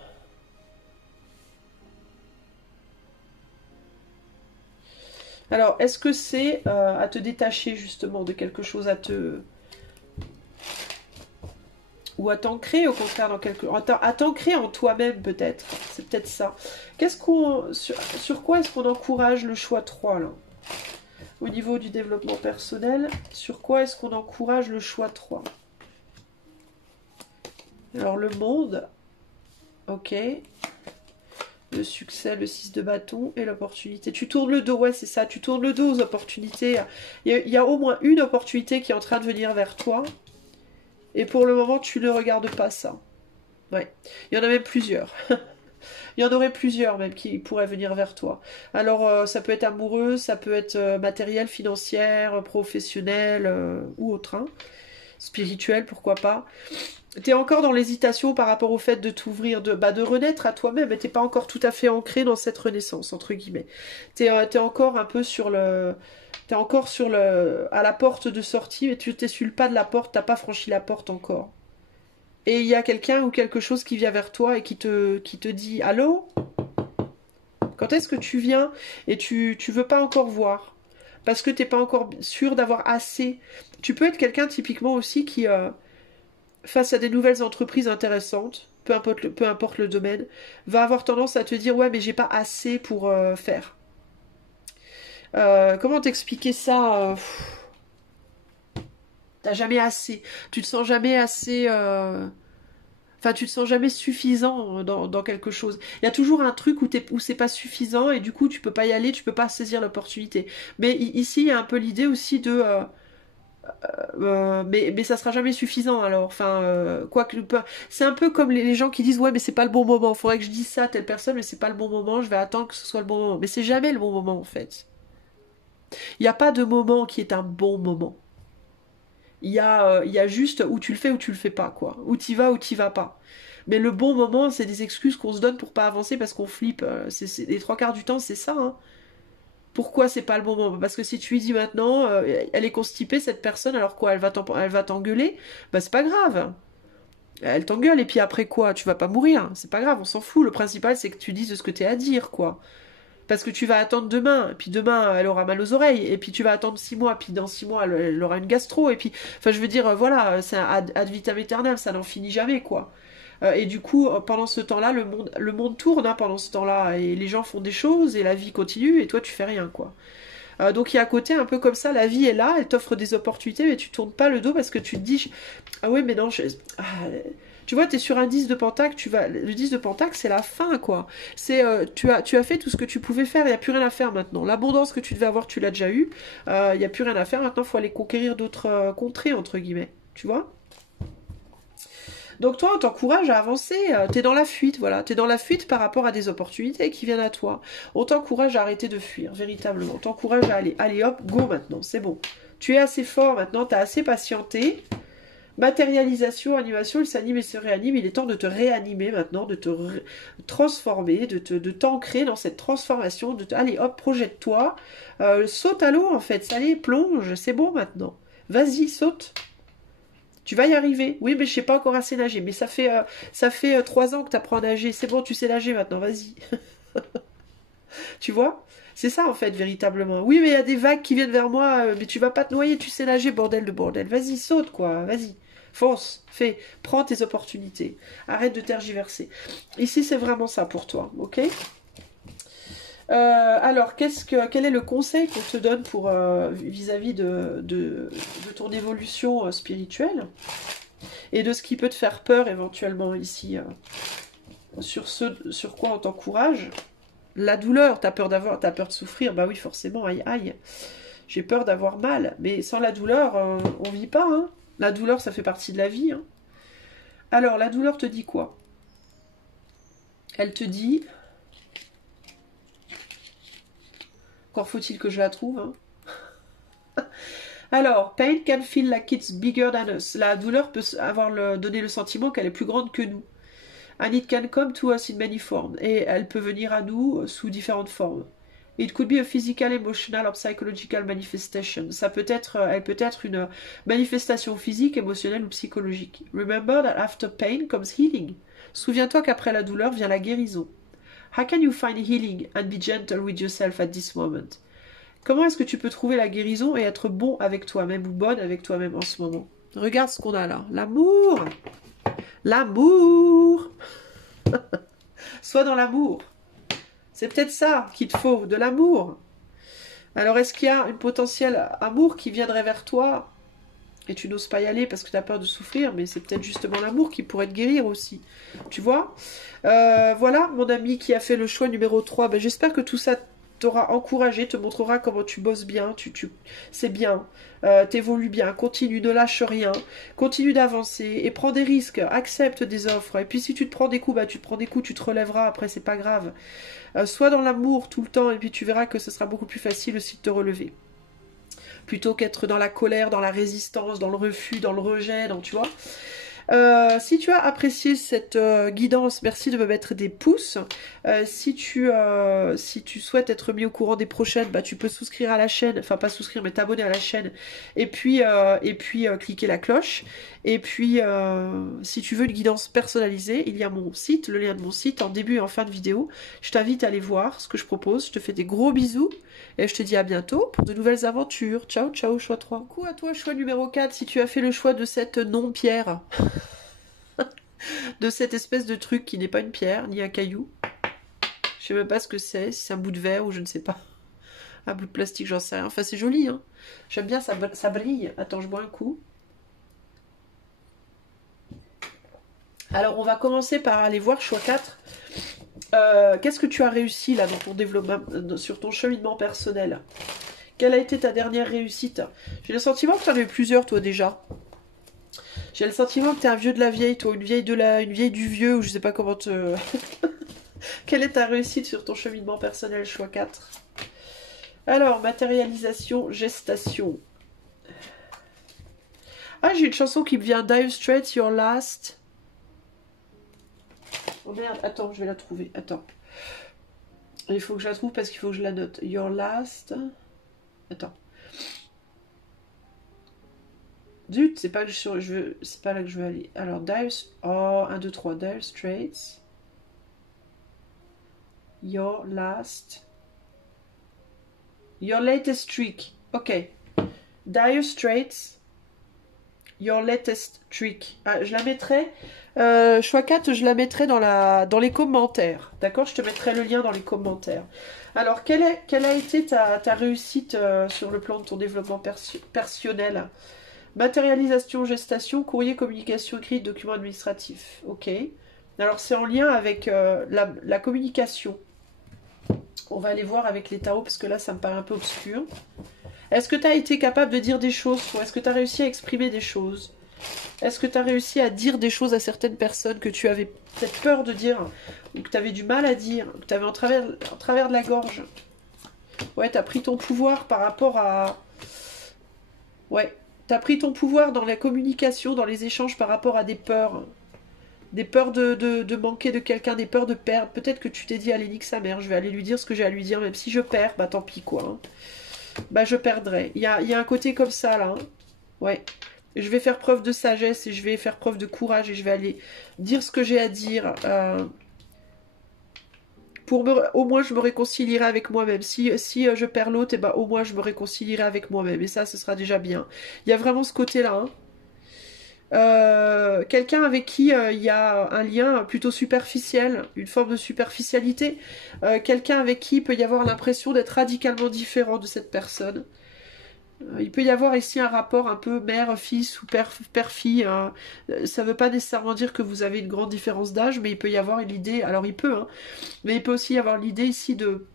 Alors, est-ce que c'est à te détacher justement de quelque chose, ou à t'ancrer au contraire dans à t'ancrer en toi-même peut-être. C'est peut-être ça. Sur quoi est-ce qu'on encourage le choix 3 là? Au niveau du développement personnel, sur quoi est-ce qu'on encourage le choix 3? Alors le monde, ok. Le succès, le 6 de bâton et l'opportunité. Tu tournes le dos, ouais c'est ça, tu tournes le dos aux opportunités. Il y a au moins une opportunité qui est en train de venir vers toi. Et pour le moment, tu ne regardes pas ça. Ouais, il y en a même plusieurs. Il y en aurait plusieurs même qui pourraient venir vers toi. Alors ça peut être amoureux, ça peut être matériel, financière, professionnel ou autre. Hein. Spirituel, pourquoi pas. Tu es encore dans l'hésitation par rapport au fait de t'ouvrir, de renaître à toi-même, mais tu n'es pas encore tout à fait ancré dans cette renaissance, entre guillemets. Tu es encore un peu sur le... T'es encore à la porte de sortie, mais tu t'es sur le pas de la porte, t'as pas franchi la porte encore. Et il y a quelqu'un ou quelque chose qui vient vers toi et qui te dit « Allô ? Quand est-ce que tu viens ?» Et tu veux pas encore voir. Parce que t'es pas encore sûr d'avoir assez. Tu peux être quelqu'un typiquement aussi qui... face à des nouvelles entreprises intéressantes, peu importe le domaine, va avoir tendance à te dire « Ouais, mais j'ai pas assez pour faire. » Comment t'expliquer ça T'as jamais assez. Tu te sens jamais assez... Enfin, tu te sens jamais suffisant dans quelque chose. Il y a toujours un truc où c'est pas suffisant et du coup, tu peux pas y aller, tu peux pas saisir l'opportunité. Mais ici, il y a un peu l'idée aussi de... mais ça sera jamais suffisant alors. Enfin, quoi que c'est un peu comme les gens qui disent ouais mais c'est pas le bon moment. Faudrait que je dise ça à telle personne mais c'est pas le bon moment. Je vais attendre que ce soit le bon moment. Mais c'est jamais le bon moment en fait. Il n'y a pas de moment qui est un bon moment. Il y a juste où tu le fais ou tu le fais pas quoi. Où t'y vas ou t'y vas pas. Mais le bon moment, c'est des excuses qu'on se donne pour pas avancer parce qu'on flippe. Les trois quarts du temps, c'est ça. Hein. Pourquoi c'est pas le bon moment? Parce que si tu lui dis maintenant, elle est constipée cette personne, alors quoi, elle va t'engueuler, bah c'est pas grave. Elle t'engueule et puis après quoi, tu vas pas mourir. C'est pas grave, on s'en fout. Le principal c'est que tu dises ce que t'es à dire, quoi. Parce que tu vas attendre demain, et puis demain elle aura mal aux oreilles, et puis tu vas attendre 6 mois, puis dans 6 mois elle aura une gastro, et puis, enfin je veux dire, voilà, c'est un ad vitam aeternam, ça n'en finit jamais, quoi. Et du coup, pendant ce temps-là, le monde tourne hein, pendant ce temps-là, et les gens font des choses, et la vie continue, et toi tu fais rien, quoi. Donc il y a à côté un peu comme ça, la vie est là, elle t'offre des opportunités, mais tu tournes pas le dos parce que tu te dis, ah oui mais non, tu vois, t'es sur un 10 de pentacle, le 10 de pentacle c'est la fin quoi. C'est tu as fait tout ce que tu pouvais faire, il n'y a plus rien à faire maintenant. L'abondance que tu devais avoir, tu l'as déjà eu, il n'y a plus rien à faire, maintenant il faut aller conquérir d'autres contrées entre guillemets, tu vois. Donc toi, on t'encourage à avancer, t'es dans la fuite, voilà, t'es dans la fuite par rapport à des opportunités qui viennent à toi. On t'encourage à arrêter de fuir, véritablement. On t'encourage à aller, allez hop, go maintenant, c'est bon. Tu es assez fort maintenant, t'as assez patienté. Matérialisation, animation, il s'anime et se réanime, il est temps de te réanimer maintenant, de te transformer, de t'ancrer dans cette transformation, allez hop, projette-toi, saute à l'eau en fait, allez, plonge, c'est bon maintenant. Vas-y, saute. Tu vas y arriver. Oui, mais je sais pas encore assez nager. Mais ça fait 3 ans que tu apprends à nager. C'est bon, tu sais nager maintenant, vas-y. Tu vois? C'est ça, en fait, véritablement. Oui, mais il y a des vagues qui viennent vers moi, mais tu vas pas te noyer, tu sais nager, bordel de bordel. Vas-y, saute, quoi, vas-y. Fonce, fais, prends tes opportunités. Arrête de tergiverser. Ici, c'est vraiment ça pour toi, ok? Alors, quel est le conseil qu'on te donne pour vis-à-vis de ton évolution spirituelle et de ce qui peut te faire peur éventuellement ici sur quoi on t'encourage? La douleur, t'as peur de souffrir, bah oui forcément, aïe aïe, j'ai peur d'avoir mal, mais sans la douleur, on vit pas, hein. La douleur, ça fait partie de la vie, hein. Alors, la douleur te dit quoi? Elle te dit... Encore faut-il que je la trouve, hein. Alors, pain can feel like it's bigger than us. La douleur peut donner le sentiment qu'elle est plus grande que nous. And it can come to us in many forms. Et elle peut venir à nous sous différentes formes. It could be a physical, emotional or psychological manifestation. Elle peut être une manifestation physique, émotionnelle ou psychologique. Remember that after pain comes healing. Souviens-toi qu'après la douleur vient la guérison. How can you find healing and be gentle with yourself at this moment? Comment est-ce que tu peux trouver la guérison et être bon avec toi-même ou bonne avec toi-même en ce moment? Regarde ce qu'on a là. L'amour. L'amour. Sois dans l'amour. C'est peut-être ça qu'il te faut, de l'amour. Alors est-ce qu'il y a un potentiel amour qui viendrait vers toi et tu n'oses pas y aller parce que tu as peur de souffrir, mais c'est peut-être justement l'amour qui pourrait te guérir aussi. Tu vois? Voilà, mon ami qui a fait le choix numéro 3. Ben, j'espère que tout ça t'aura encouragé, te montrera comment tu bosses bien, c'est bien, t'évolues bien, continue, ne lâche rien, continue d'avancer et prends des risques, accepte des offres. Et puis si tu te prends des coups, bah tu te prends des coups, tu te relèveras, après c'est pas grave. Sois dans l'amour tout le temps et puis tu verras que ce sera beaucoup plus facile aussi de te relever. Plutôt qu'être dans la colère, dans la résistance, dans le refus, dans le rejet, tu vois. Si tu as apprécié cette guidance, merci de me mettre des pouces. Si tu souhaites être mis au courant des prochaines, bah, tu peux souscrire à la chaîne, enfin pas souscrire mais t'abonner à la chaîne et puis cliquer la cloche. Et puis si tu veux une guidance personnalisée, il y a mon site, le lien de mon site en début et en fin de vidéo. Je t'invite à aller voir ce que je propose. Je te fais des gros bisous et je te dis à bientôt pour de nouvelles aventures. Ciao ciao choix 3. Coucou à toi choix numéro 4 si tu as fait le choix de cette non-pierre. De cette espèce de truc qui n'est pas une pierre, ni un caillou. Je sais même pas ce que c'est, si c'est un bout de verre ou je ne sais pas. Un bout de plastique, j'en sais rien. Enfin, c'est joli, hein. J'aime bien, ça brille. Attends, je bois un coup. Alors, on va commencer par aller voir choix 4. Qu'est-ce que tu as réussi là dans ton développement, sur ton cheminement personnel? Quelle a été ta dernière réussite? J'ai le sentiment que tu en as eu plusieurs, toi, déjà. J'ai le sentiment que tu es un vieux de la vieille, toi, une vieille du vieux, ou je sais pas comment te... Quelle est ta réussite sur ton cheminement personnel, choix 4? Alors, matérialisation, gestation. Ah, j'ai une chanson qui me vient, Dire Straits, Your Last. Oh merde, attends, je vais la trouver, attends. Il faut que je la trouve parce qu'il faut que je la note. Your Last... Attends. Zut, c'est pas, c'est pas là que je veux aller. Alors, Dire... Oh, 1, 2, 3. Dire Straits. Your last... Your latest trick. Ok. Dire Straits. Your latest trick. Ah, je la mettrai... choix 4, je la mettrai dans les commentaires. D'accord? Je te mettrai le lien dans les commentaires. Alors, quelle a été ta réussite sur le plan de ton développement personnel? Matérialisation, gestation, courrier, communication écrite, document administratif. Ok. Alors, c'est en lien avec la communication. On va aller voir avec les tarots parce que là, ça me paraît un peu obscur. Est-ce que tu as été capable de dire des choses? Ou est-ce que tu as réussi à exprimer des choses? Est-ce que tu as réussi à dire des choses à certaines personnes que tu avais peut-être peur de dire, ou que tu avais du mal à dire, que tu avais en travers de la gorge? Ouais, tu as pris ton pouvoir par rapport à... Ouais, tu as pris ton pouvoir dans la communication, dans les échanges par rapport à des peurs. Des peurs de manquer de quelqu'un, des peurs de perdre. Peut-être que tu t'es dit, allez, nique sa mère, je vais aller lui dire ce que j'ai à lui dire, même si je perds, bah tant pis quoi. Hein. Bah je perdrai. Il y a un côté comme ça là. Hein. Ouais. Je vais faire preuve de sagesse et je vais faire preuve de courage et je vais aller dire ce que j'ai à dire. Au moins je me réconcilierai avec moi-même. Si je perds l'autre, et ben, au moins je me réconcilierai avec moi-même. Et ça, ce sera déjà bien. Il y a vraiment ce côté-là. Hein. Quelqu'un avec qui il y a un lien plutôt superficiel, une forme de superficialité. Quelqu'un avec qui il peut y avoir l'impression d'être radicalement différent de cette personne. Il peut y avoir ici un rapport un peu mère-fils ou père-fille. Hein. Ça ne veut pas nécessairement dire que vous avez une grande différence d'âge, mais il peut y avoir l'idée, alors il peut, hein, mais il peut aussi y avoir l'idée ici de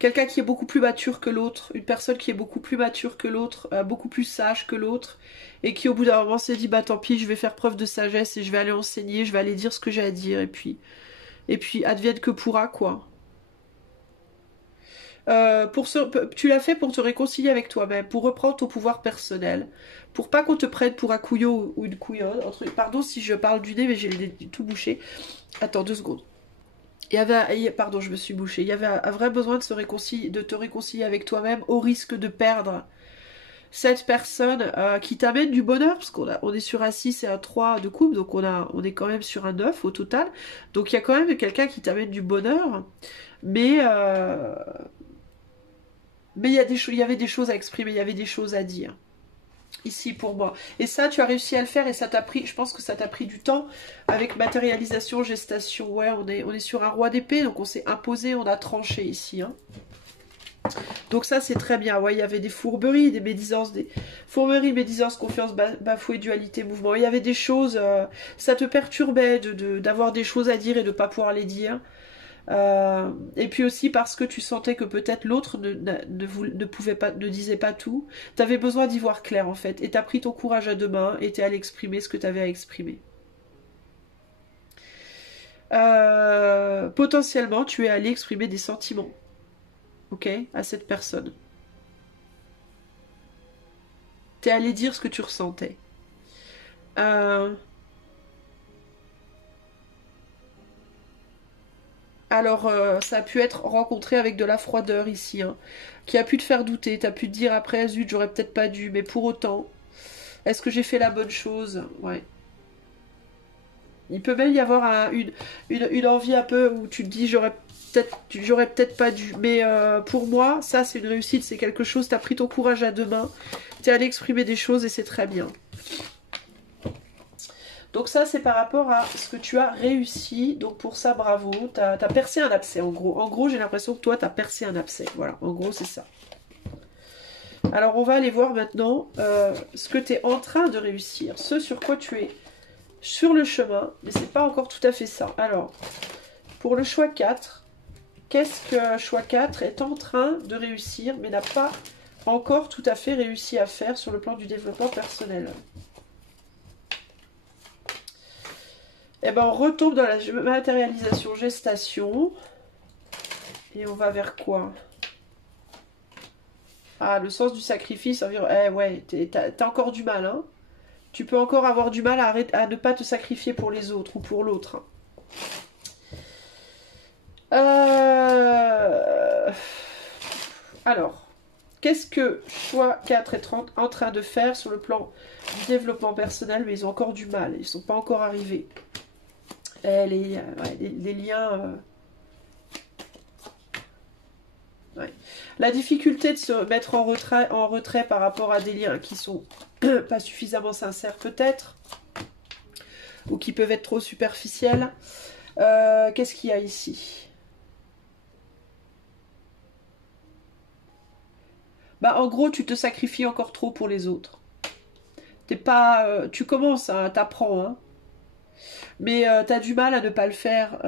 quelqu'un qui est beaucoup plus mature que l'autre, une personne qui est beaucoup plus mature que l'autre, beaucoup plus sage que l'autre, et qui au bout d'un moment s'est dit, bah tant pis, je vais faire preuve de sagesse et je vais aller enseigner, je vais aller dire ce que j'ai à dire, et puis advienne que pourra, quoi. Tu l'as fait pour te réconcilier avec toi-même, pour reprendre ton pouvoir personnel, pour pas qu'on te prenne pour un couillon ou une couillonne. Pardon si je parle du nez, mais j'ai le nez tout bouché. Attends 2 secondes. Pardon, je me suis bouchée. Il y avait un vrai besoin de te réconcilier avec toi-même au risque de perdre cette personne qui t'amène du bonheur, parce on est sur un 6 et un 3 de couple, donc on est quand même sur un 9 au total. Donc il y a quand même quelqu'un qui t'amène du bonheur, mais il y avait des choses à exprimer, il y avait des choses à dire. Ici pour moi. Et ça, tu as réussi à le faire et ça t'a pris, je pense que ça t'a pris du temps avec matérialisation, gestation. Ouais, on est sur un roi d'épée, donc on s'est imposé, on a tranché ici. Hein. Donc ça, c'est très bien. Ouais, il y avait des fourberies, des médisances, fourberies, médisances, confiance, bafouée, dualité, mouvement. Il y avait des choses, ça te perturbait d'avoir des choses à dire et de ne pas pouvoir les dire. Et puis aussi parce que tu sentais que peut-être l'autre ne disait pas tout. Tu avais besoin d'y voir clair en fait. Et tu as pris ton courage à deux mains et tu es allé exprimer ce que tu avais à exprimer. Potentiellement, tu es allé exprimer des sentiments. Ok, à cette personne. Tu es allé dire ce que tu ressentais. Alors, ça a pu être rencontré avec de la froideur ici, hein, qui a pu te faire douter. Tu as pu te dire après, zut, j'aurais peut-être pas dû, mais pour autant, est-ce que j'ai fait la bonne chose? Ouais. Il peut même y avoir une envie un peu où tu te dis, j'aurais peut-être pas dû. Mais pour moi, ça, c'est une réussite, c'est quelque chose, tu as pris ton courage à deux mains, tu es allé exprimer des choses et c'est très bien. Donc ça, c'est par rapport à ce que tu as réussi. Donc pour ça, bravo. Tu as percé un abcès, en gros. En gros, j'ai l'impression que toi, tu as percé un abcès. Voilà, en gros, c'est ça. Alors, on va aller voir maintenant ce que tu es en train de réussir. Ce sur quoi tu es sur le chemin, mais c'est pas encore tout à fait ça. Alors, pour le choix 4, qu'est-ce que choix 4 est en train de réussir, mais n'a pas encore tout à fait réussi à faire sur le plan du développement personnel? Eh ben, on retombe dans la matérialisation, gestation. Et on va vers quoi? Ah, le sens du sacrifice. Eh ouais, t'as encore du mal, hein. Tu peux encore avoir du mal à ne pas te sacrifier pour les autres ou pour l'autre. Alors, qu'est-ce que choix 4 est en train de faire sur le plan du développement personnel? Mais ils ont encore du mal, ils ne sont pas encore arrivés. Les liens... Ouais. La difficulté de se mettre en retrait par rapport à des liens qui sont pas suffisamment sincères peut-être, ou qui peuvent être trop superficiels. Qu'est-ce qu'il y a ici? Bah, en gros, tu te sacrifies encore trop pour les autres. T'es pas, tu commences, hein, t'apprends, hein, mais t'as du mal à ne pas le faire.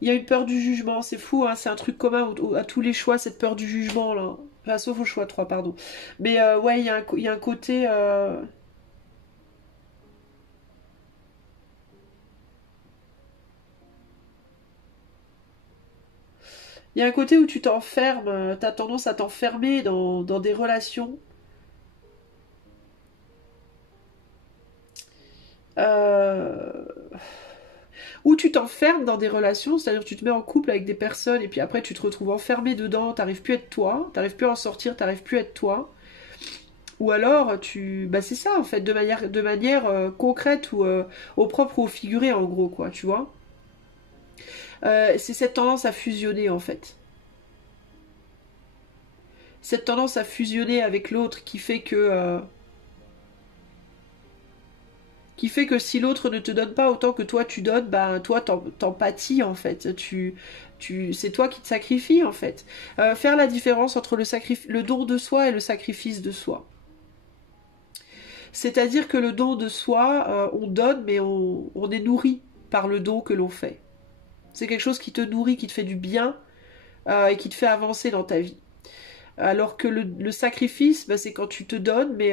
Il y a une peur du jugement, c'est fou, hein, c'est un truc commun à tous les choix, cette peur du jugement, là. Enfin, sauf au choix 3, pardon. Mais ouais, il y a un côté... Il y a un côté où tu t'enfermes, t'as tendance à t'enfermer dans des relations. Où tu t'enfermes dans des relations, c'est-à-dire que tu te mets en couple avec des personnes et puis après tu te retrouves enfermé dedans, t'arrives plus à être toi, t'arrives plus à en sortir, t'arrives plus à être toi. Ou alors bah c'est ça en fait, de manière concrète ou au propre ou au figuré en gros quoi, tu vois. C'est cette tendance à fusionner en fait. Cette tendance à fusionner avec l'autre qui fait que si l'autre ne te donne pas autant que toi tu donnes, bah toi t'en pâtis en fait. C'est toi qui te sacrifies en fait. Faire la différence entre le don de soi et le sacrifice de soi. C'est-à-dire que le don de soi, on donne, mais on est nourri par le don que l'on fait. C'est quelque chose qui te nourrit, qui te fait du bien et qui te fait avancer dans ta vie. Alors que le sacrifice, bah, c'est quand tu te donnes, mais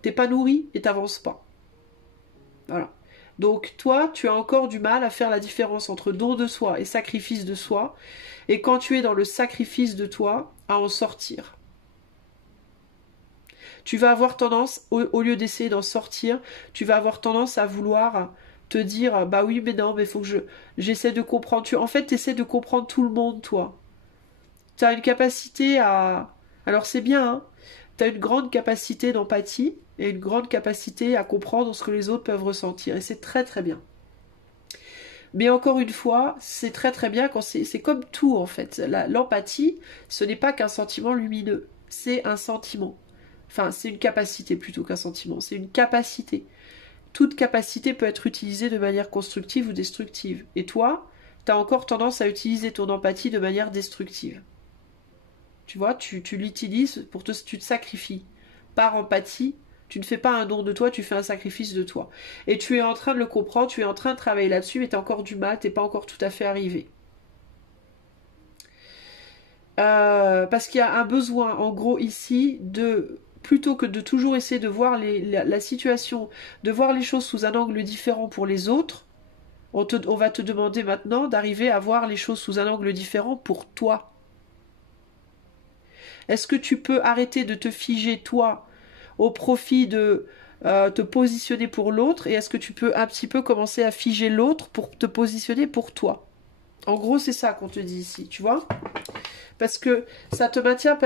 t'es pas nourri et t'avances pas. Voilà. Donc toi, tu as encore du mal à faire la différence entre don de soi et sacrifice de soi. Et quand tu es dans le sacrifice de toi, à en sortir. Tu vas avoir tendance, au lieu d'essayer d'en sortir, tu vas avoir tendance à vouloir te dire, bah oui, mais non, mais faut que j'essaie de comprendre. En fait, tu essaies de comprendre tout le monde, toi. Tu as une capacité à... Alors c'est bien, hein, tu as une grande capacité d'empathie et une grande capacité à comprendre ce que les autres peuvent ressentir. Et c'est très très bien. Mais encore une fois, c'est très très bien quand c'est comme tout en fait. L'empathie, ce n'est pas qu'un sentiment lumineux, c'est un sentiment. Enfin, c'est une capacité plutôt qu'un sentiment, c'est une capacité. Toute capacité peut être utilisée de manière constructive ou destructive. Et toi, tu as encore tendance à utiliser ton empathie de manière destructive. Tu vois, tu l'utilises tu te sacrifies. Par empathie, tu ne fais pas un don de toi, tu fais un sacrifice de toi. Et tu es en train de le comprendre, tu es en train de travailler là-dessus, mais tu as encore du mal, tu n'es pas encore tout à fait arrivé. Parce qu'il y a un besoin, en gros, ici, plutôt que de toujours essayer de voir la situation, de voir les choses sous un angle différent pour les autres, on va te demander maintenant d'arriver à voir les choses sous un angle différent pour toi. Est-ce que tu peux arrêter de te figer, toi, au profit de te positionner pour l'autre, et est-ce que tu peux un petit peu commencer à figer l'autre pour te positionner pour toi? En gros, c'est ça qu'on te dit ici, tu vois? Parce que ça te maintient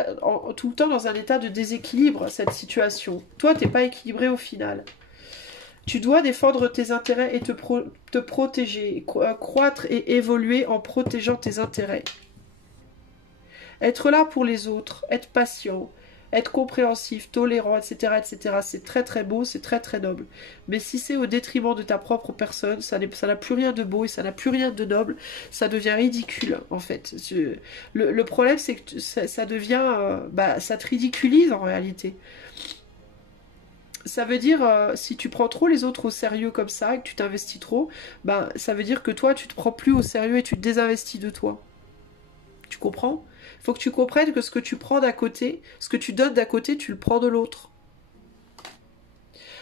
tout le temps dans un état de déséquilibre, cette situation. Toi, t'es pas équilibré au final. Tu dois défendre tes intérêts et te protéger, croître et évoluer en protégeant tes intérêts. Être là pour les autres, être patient, être compréhensif, tolérant, etc., etc., c'est très très beau, c'est très très noble. Mais si c'est au détriment de ta propre personne, ça n'a plus rien de beau et ça n'a plus rien de noble, ça devient ridicule en fait. Le problème c'est que ça devient, ça te ridiculise en réalité. ça veut dire, si tu prends trop les autres au sérieux comme ça, et que tu t'investis trop, ben, ça veut dire que toi, tu te prends plus au sérieux et tu te désinvestis de toi. Tu comprends? Il faut que tu comprennes que ce que tu prends d'à côté, ce que tu donnes d'à côté, tu le prends de l'autre.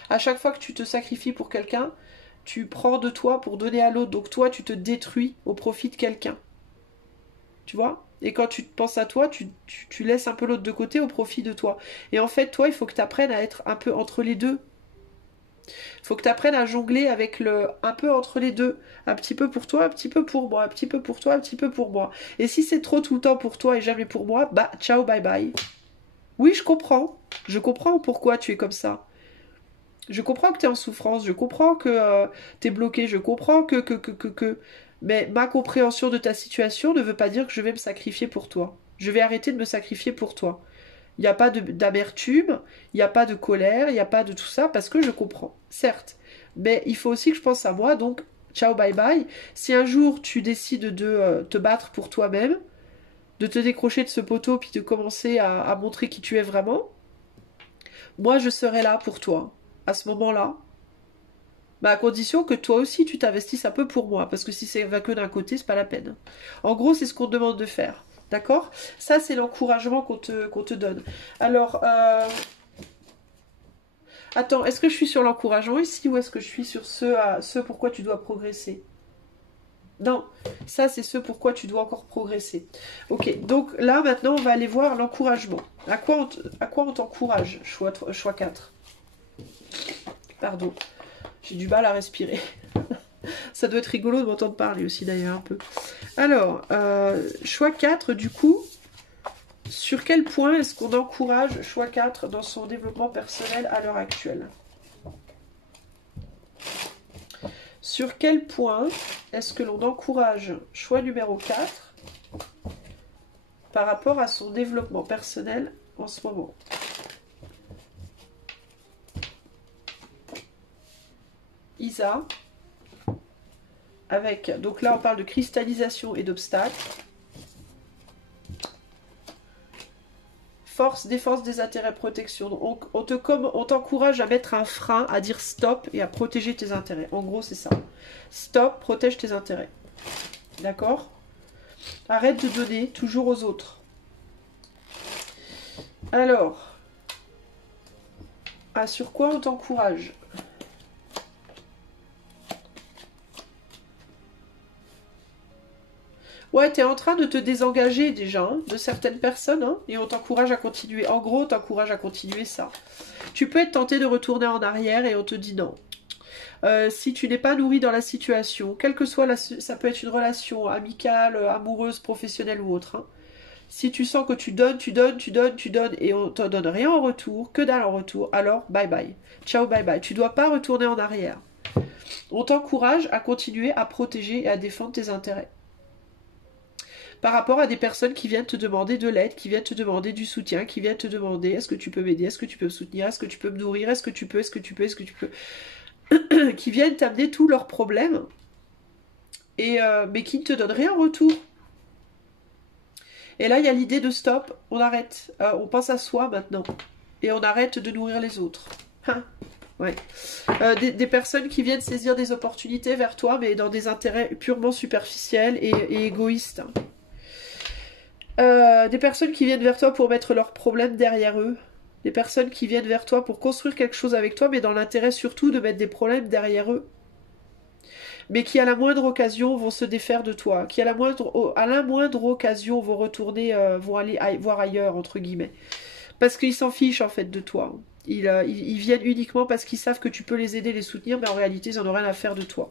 À chaque fois que tu te sacrifies pour quelqu'un, tu prends de toi pour donner à l'autre. Donc toi, tu te détruis au profit de quelqu'un. Tu vois? Et quand tu penses à toi, tu laisses un peu l'autre de côté au profit de toi. Et en fait, toi, il faut que tu apprennes à être un peu entre les deux. Il faut que tu apprennes à jongler avec un peu entre les deux. Un petit peu pour toi, un petit peu pour moi. Un petit peu pour toi, un petit peu pour moi. Et si c'est trop tout le temps pour toi et jamais pour moi, bah ciao, bye bye. Oui, je comprends. Je comprends pourquoi tu es comme ça. Je comprends que tu es en souffrance. Je comprends que tu es bloqué. Je comprends que. Mais ma compréhension de ta situation ne veut pas dire que je vais me sacrifier pour toi. Je vais arrêter de me sacrifier pour toi. Il n'y a pas d'amertume, il n'y a pas de colère, il n'y a pas de tout ça, parce que je comprends, certes. Mais il faut aussi que je pense à moi, donc ciao, bye bye. Si un jour tu décides de te battre pour toi-même, de te décrocher de ce poteau, puis de commencer à montrer qui tu es vraiment, moi je serai là pour toi, à ce moment-là. Mais à condition que toi aussi tu t'investisses un peu pour moi, parce que si c'est va que d'un côté, c'est pas la peine. En gros, c'est ce qu'on te demande de faire. D'accord? Ça, c'est l'encouragement qu'on te donne. Alors, attends, est-ce que je suis sur l'encouragement ici ou est-ce que je suis sur ce pourquoi tu dois progresser? Non, ça, c'est ce pourquoi tu dois encore progresser. Ok, donc là, maintenant, on va aller voir l'encouragement. À quoi on t'encourage? Choix 4. Pardon, j'ai du mal à respirer. Ça doit être rigolo de m'entendre parler aussi, d'ailleurs, un peu. Alors, choix 4, du coup, sur quel point est-ce qu'on encourage choix 4 dans son développement personnel à l'heure actuelle? Sur quel point est-ce que l'on encourage choix numéro 4 par rapport à son développement personnel en ce moment? Isa, avec, donc là on parle de cristallisation et d'obstacles. Force, défense, désintérêt, protection. Donc on t'encourage à mettre un frein, à dire stop et à protéger tes intérêts. En gros, c'est ça. Stop, protège tes intérêts. D'accord? Arrête de donner toujours aux autres. Alors, sur quoi on t'encourage? Ouais, t'es en train de te désengager déjà de certaines personnes et on t'encourage à continuer. En gros, on t'encourage à continuer ça. Tu peux être tenté de retourner en arrière et on te dit non. Si tu n'es pas nourri dans la situation, quelle que soit ça peut être une relation amicale, amoureuse, professionnelle ou autre. Si tu sens que tu donnes et on t'en donne rien en retour, que dalle en retour, alors bye bye. Ciao, bye bye. Tu dois pas retourner en arrière. On t'encourage à continuer à protéger et à défendre tes intérêts. Par rapport à des personnes qui viennent te demander de l'aide, qui viennent te demander du soutien, qui viennent te demander est-ce que tu peux m'aider, est-ce que tu peux me soutenir, est-ce que tu peux me nourrir, est-ce que tu peux, qui viennent t'amener tous leurs problèmes, mais qui ne te donnent rien en retour. Et là, il y a l'idée de stop, on arrête, on pense à soi maintenant, et on arrête de nourrir les autres. Ouais. Des personnes qui viennent saisir des opportunités vers toi, mais dans des intérêts purement superficiels et égoïstes. Des personnes qui viennent vers toi pour mettre leurs problèmes derrière eux. Des personnes qui viennent vers toi pour construire quelque chose avec toi, mais dans l'intérêt surtout de mettre des problèmes derrière eux. Mais qui à la moindre occasion vont se défaire de toi. Qui à la moindre occasion vont retourner, vont aller voir ailleurs, entre guillemets. Parce qu'ils s'en fichent en fait de toi. Ils viennent uniquement parce qu'ils savent que tu peux les aider, les soutenir, mais en réalité ils n'en ont rien à faire de toi.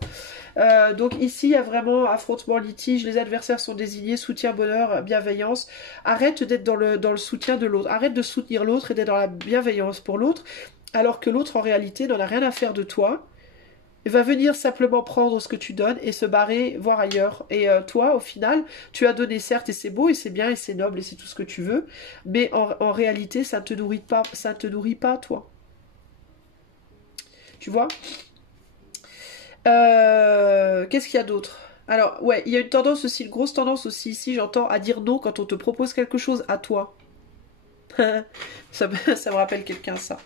Donc ici il y a vraiment affrontement, litige, les adversaires sont désignés, soutien, bonheur, bienveillance. Arrête d'être dans le soutien de l'autre, arrête de soutenir l'autre et d'être dans la bienveillance pour l'autre, alors que l'autre en réalité n'en a rien à faire de toi. Il va venir simplement prendre ce que tu donnes et se barrer, voir ailleurs. Et toi, au final, tu as donné certes, et c'est beau, et c'est bien, et c'est noble, et c'est tout ce que tu veux, mais en réalité, ça ne te nourrit pas, toi. Tu vois? Qu'est-ce qu'il y a d'autre? Alors, ouais, il y a une tendance aussi, une grosse tendance aussi ici, j'entends, à dire non quand on te propose quelque chose à toi. Ça me rappelle quelqu'un, ça.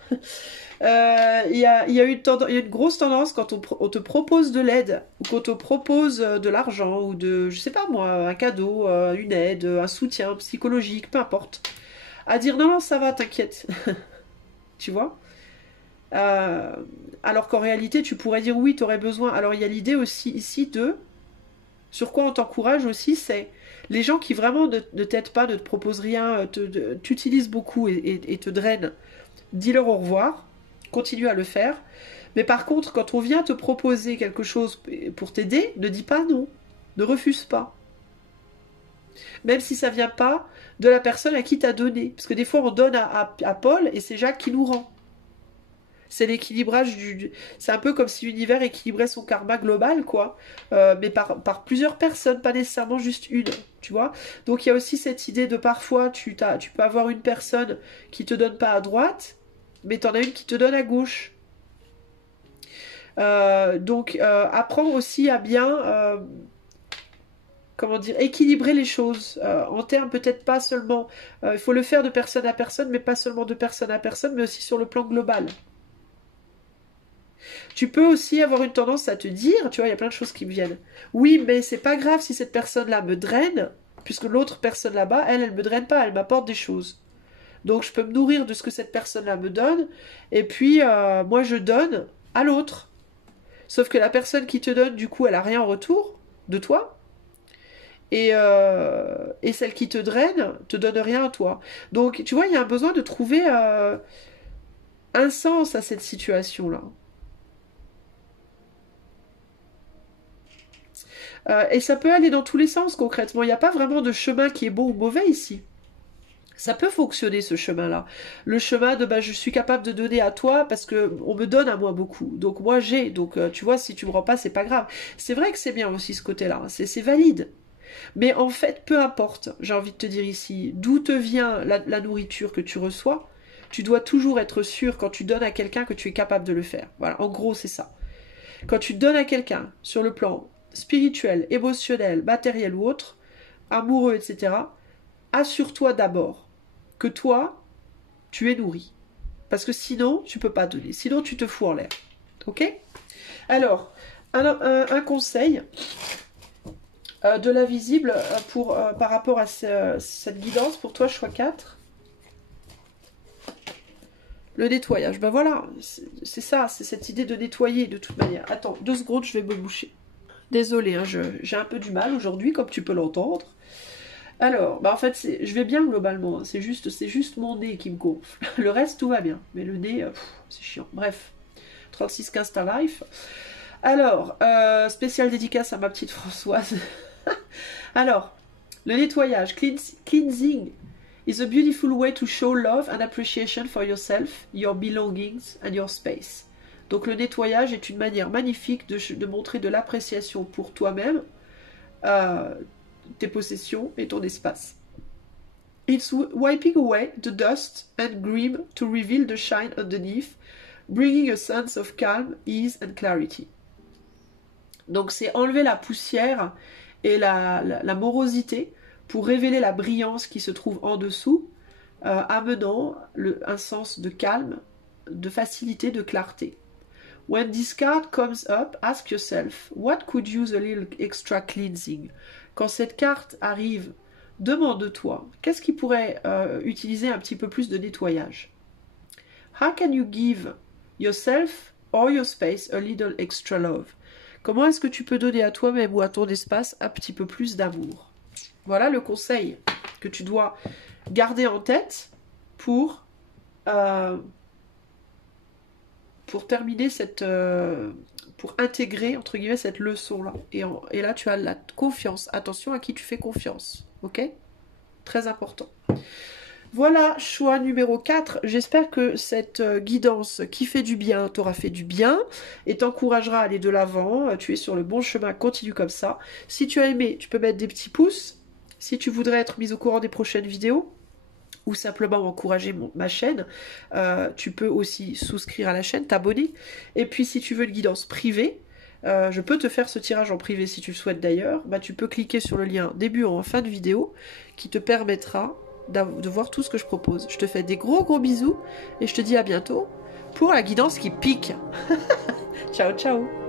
Il y a une grosse tendance quand on te propose de l'aide, ou quand on te propose de l'argent, ou de, je sais pas moi, un cadeau, une aide, un soutien psychologique, peu importe, à dire non, non, ça va, t'inquiète. Tu vois? Alors qu'en réalité, tu pourrais dire oui, t'aurais besoin. Alors il y a l'idée aussi ici de, sur quoi on t'encourage aussi, c'est les gens qui vraiment ne t'aident pas, ne te proposent rien, t'utilisent beaucoup et te drainent. Dis-leur au revoir, continue à le faire. Mais par contre, quand on vient te proposer quelque chose pour t'aider, ne dis pas non, ne refuse pas. Même si ça vient pas de la personne à qui t'as donné. Parce que des fois, on donne à Paul et c'est Jacques qui nous rend. C'est l'équilibrage c'est un peu comme si l'univers équilibrait son karma global, quoi. Mais par plusieurs personnes, pas nécessairement juste une, tu vois. Donc il y a aussi cette idée de parfois, tu peux avoir une personne qui te donne pas à droite, mais t'en as une qui te donne à gauche. Apprendre aussi à bien, comment dire, équilibrer les choses, en termes peut-être pas seulement, il faut le faire de personne à personne, mais pas seulement de personne à personne, mais aussi sur le plan global. Tu peux aussi avoir une tendance à te dire, tu vois, il y a plein de choses qui me viennent. Oui, mais c'est pas grave si cette personne-là me draine, puisque l'autre personne là-bas, elle me draine pas, elle m'apporte des choses. Donc je peux me nourrir de ce que cette personne-là me donne, et puis moi je donne à l'autre. Sauf que la personne qui te donne, du coup, elle a rien en retour de toi, et celle qui te draine te donne rien à toi. Donc tu vois, il y a un besoin de trouver un sens à cette situation-là. Et ça peut aller dans tous les sens concrètement. Il n'y a pas vraiment de chemin qui est bon ou mauvais ici. Ça peut fonctionner ce chemin-là. Le chemin de je suis capable de donner à toi parce que on me donne à moi beaucoup. Donc moi j'ai. Donc tu vois, si tu me rends pas, c'est pas grave. C'est vrai que c'est bien aussi ce côté-là. C'est valide. Mais en fait, peu importe, j'ai envie de te dire ici, d'où te vient la nourriture que tu reçois, tu dois toujours être sûr quand tu donnes à quelqu'un que tu es capable de le faire. Voilà, en gros c'est ça. Quand tu donnes à quelqu'un sur le plan spirituel, émotionnel, matériel ou autre, amoureux, etc., assure-toi d'abord que toi, tu es nourri. Parce que sinon, tu peux pas donner. Sinon, tu te fous en l'air. Ok? Alors, un conseil de l'invisible par rapport à cette guidance, pour toi, choix 4. Le nettoyage. Ben voilà, c'est ça, c'est cette idée de nettoyer de toute manière. Attends, 2 secondes, je vais me boucher. Désolée, hein, j'ai un peu du mal aujourd'hui, comme tu peux l'entendre. Alors, en fait, je vais bien globalement. Hein. C'est juste mon nez qui me gonfle. Le reste, tout va bien. Mais le nez, c'est chiant. Bref, 3615 Star Life. Alors, spécial dédicace à ma petite Françoise. Alors, le nettoyage, cleansing is a beautiful way to show love and appreciation for yourself, your belongings and your space. Donc le nettoyage est une manière magnifique de montrer de l'appréciation pour toi-même, tes possessions et ton espace. It's wiping away the dust and grime to reveal the shine underneath, bringing a sense of calm, ease and clarity. Donc c'est enlever la poussière et la morosité pour révéler la brillance qui se trouve en dessous, amenant un sens de calme, de facilité, de clarté. When this card comes up, ask yourself, what could use a little extra cleansing? Quand cette carte arrive, demande-toi, qu'est-ce qui pourrait utiliser un petit peu plus de nettoyage? How can you give yourself or your space a little extra love? Comment est-ce que tu peux donner à toi-même ou à ton espace un petit peu plus d'amour? Voilà le conseil que tu dois garder en tête pour terminer pour intégrer, entre guillemets, cette leçon-là. Et là, tu as la confiance. Attention à qui tu fais confiance. Ok? Très important. Voilà, choix numéro 4. J'espère que cette guidance qui fait du bien t'aura fait du bien et t'encouragera à aller de l'avant. Tu es sur le bon chemin, continue comme ça. Si tu as aimé, tu peux mettre des petits pouces. Si tu voudrais être mise au courant des prochaines vidéos, ou simplement encourager ma chaîne, tu peux aussi souscrire à la chaîne, t'abonner. Et puis si tu veux une guidance privée, je peux te faire ce tirage en privé si tu le souhaites d'ailleurs, tu peux cliquer sur le lien début ou en fin de vidéo qui te permettra de voir tout ce que je propose. Je te fais des gros bisous et je te dis à bientôt pour la guidance qui pique. Ciao, ciao.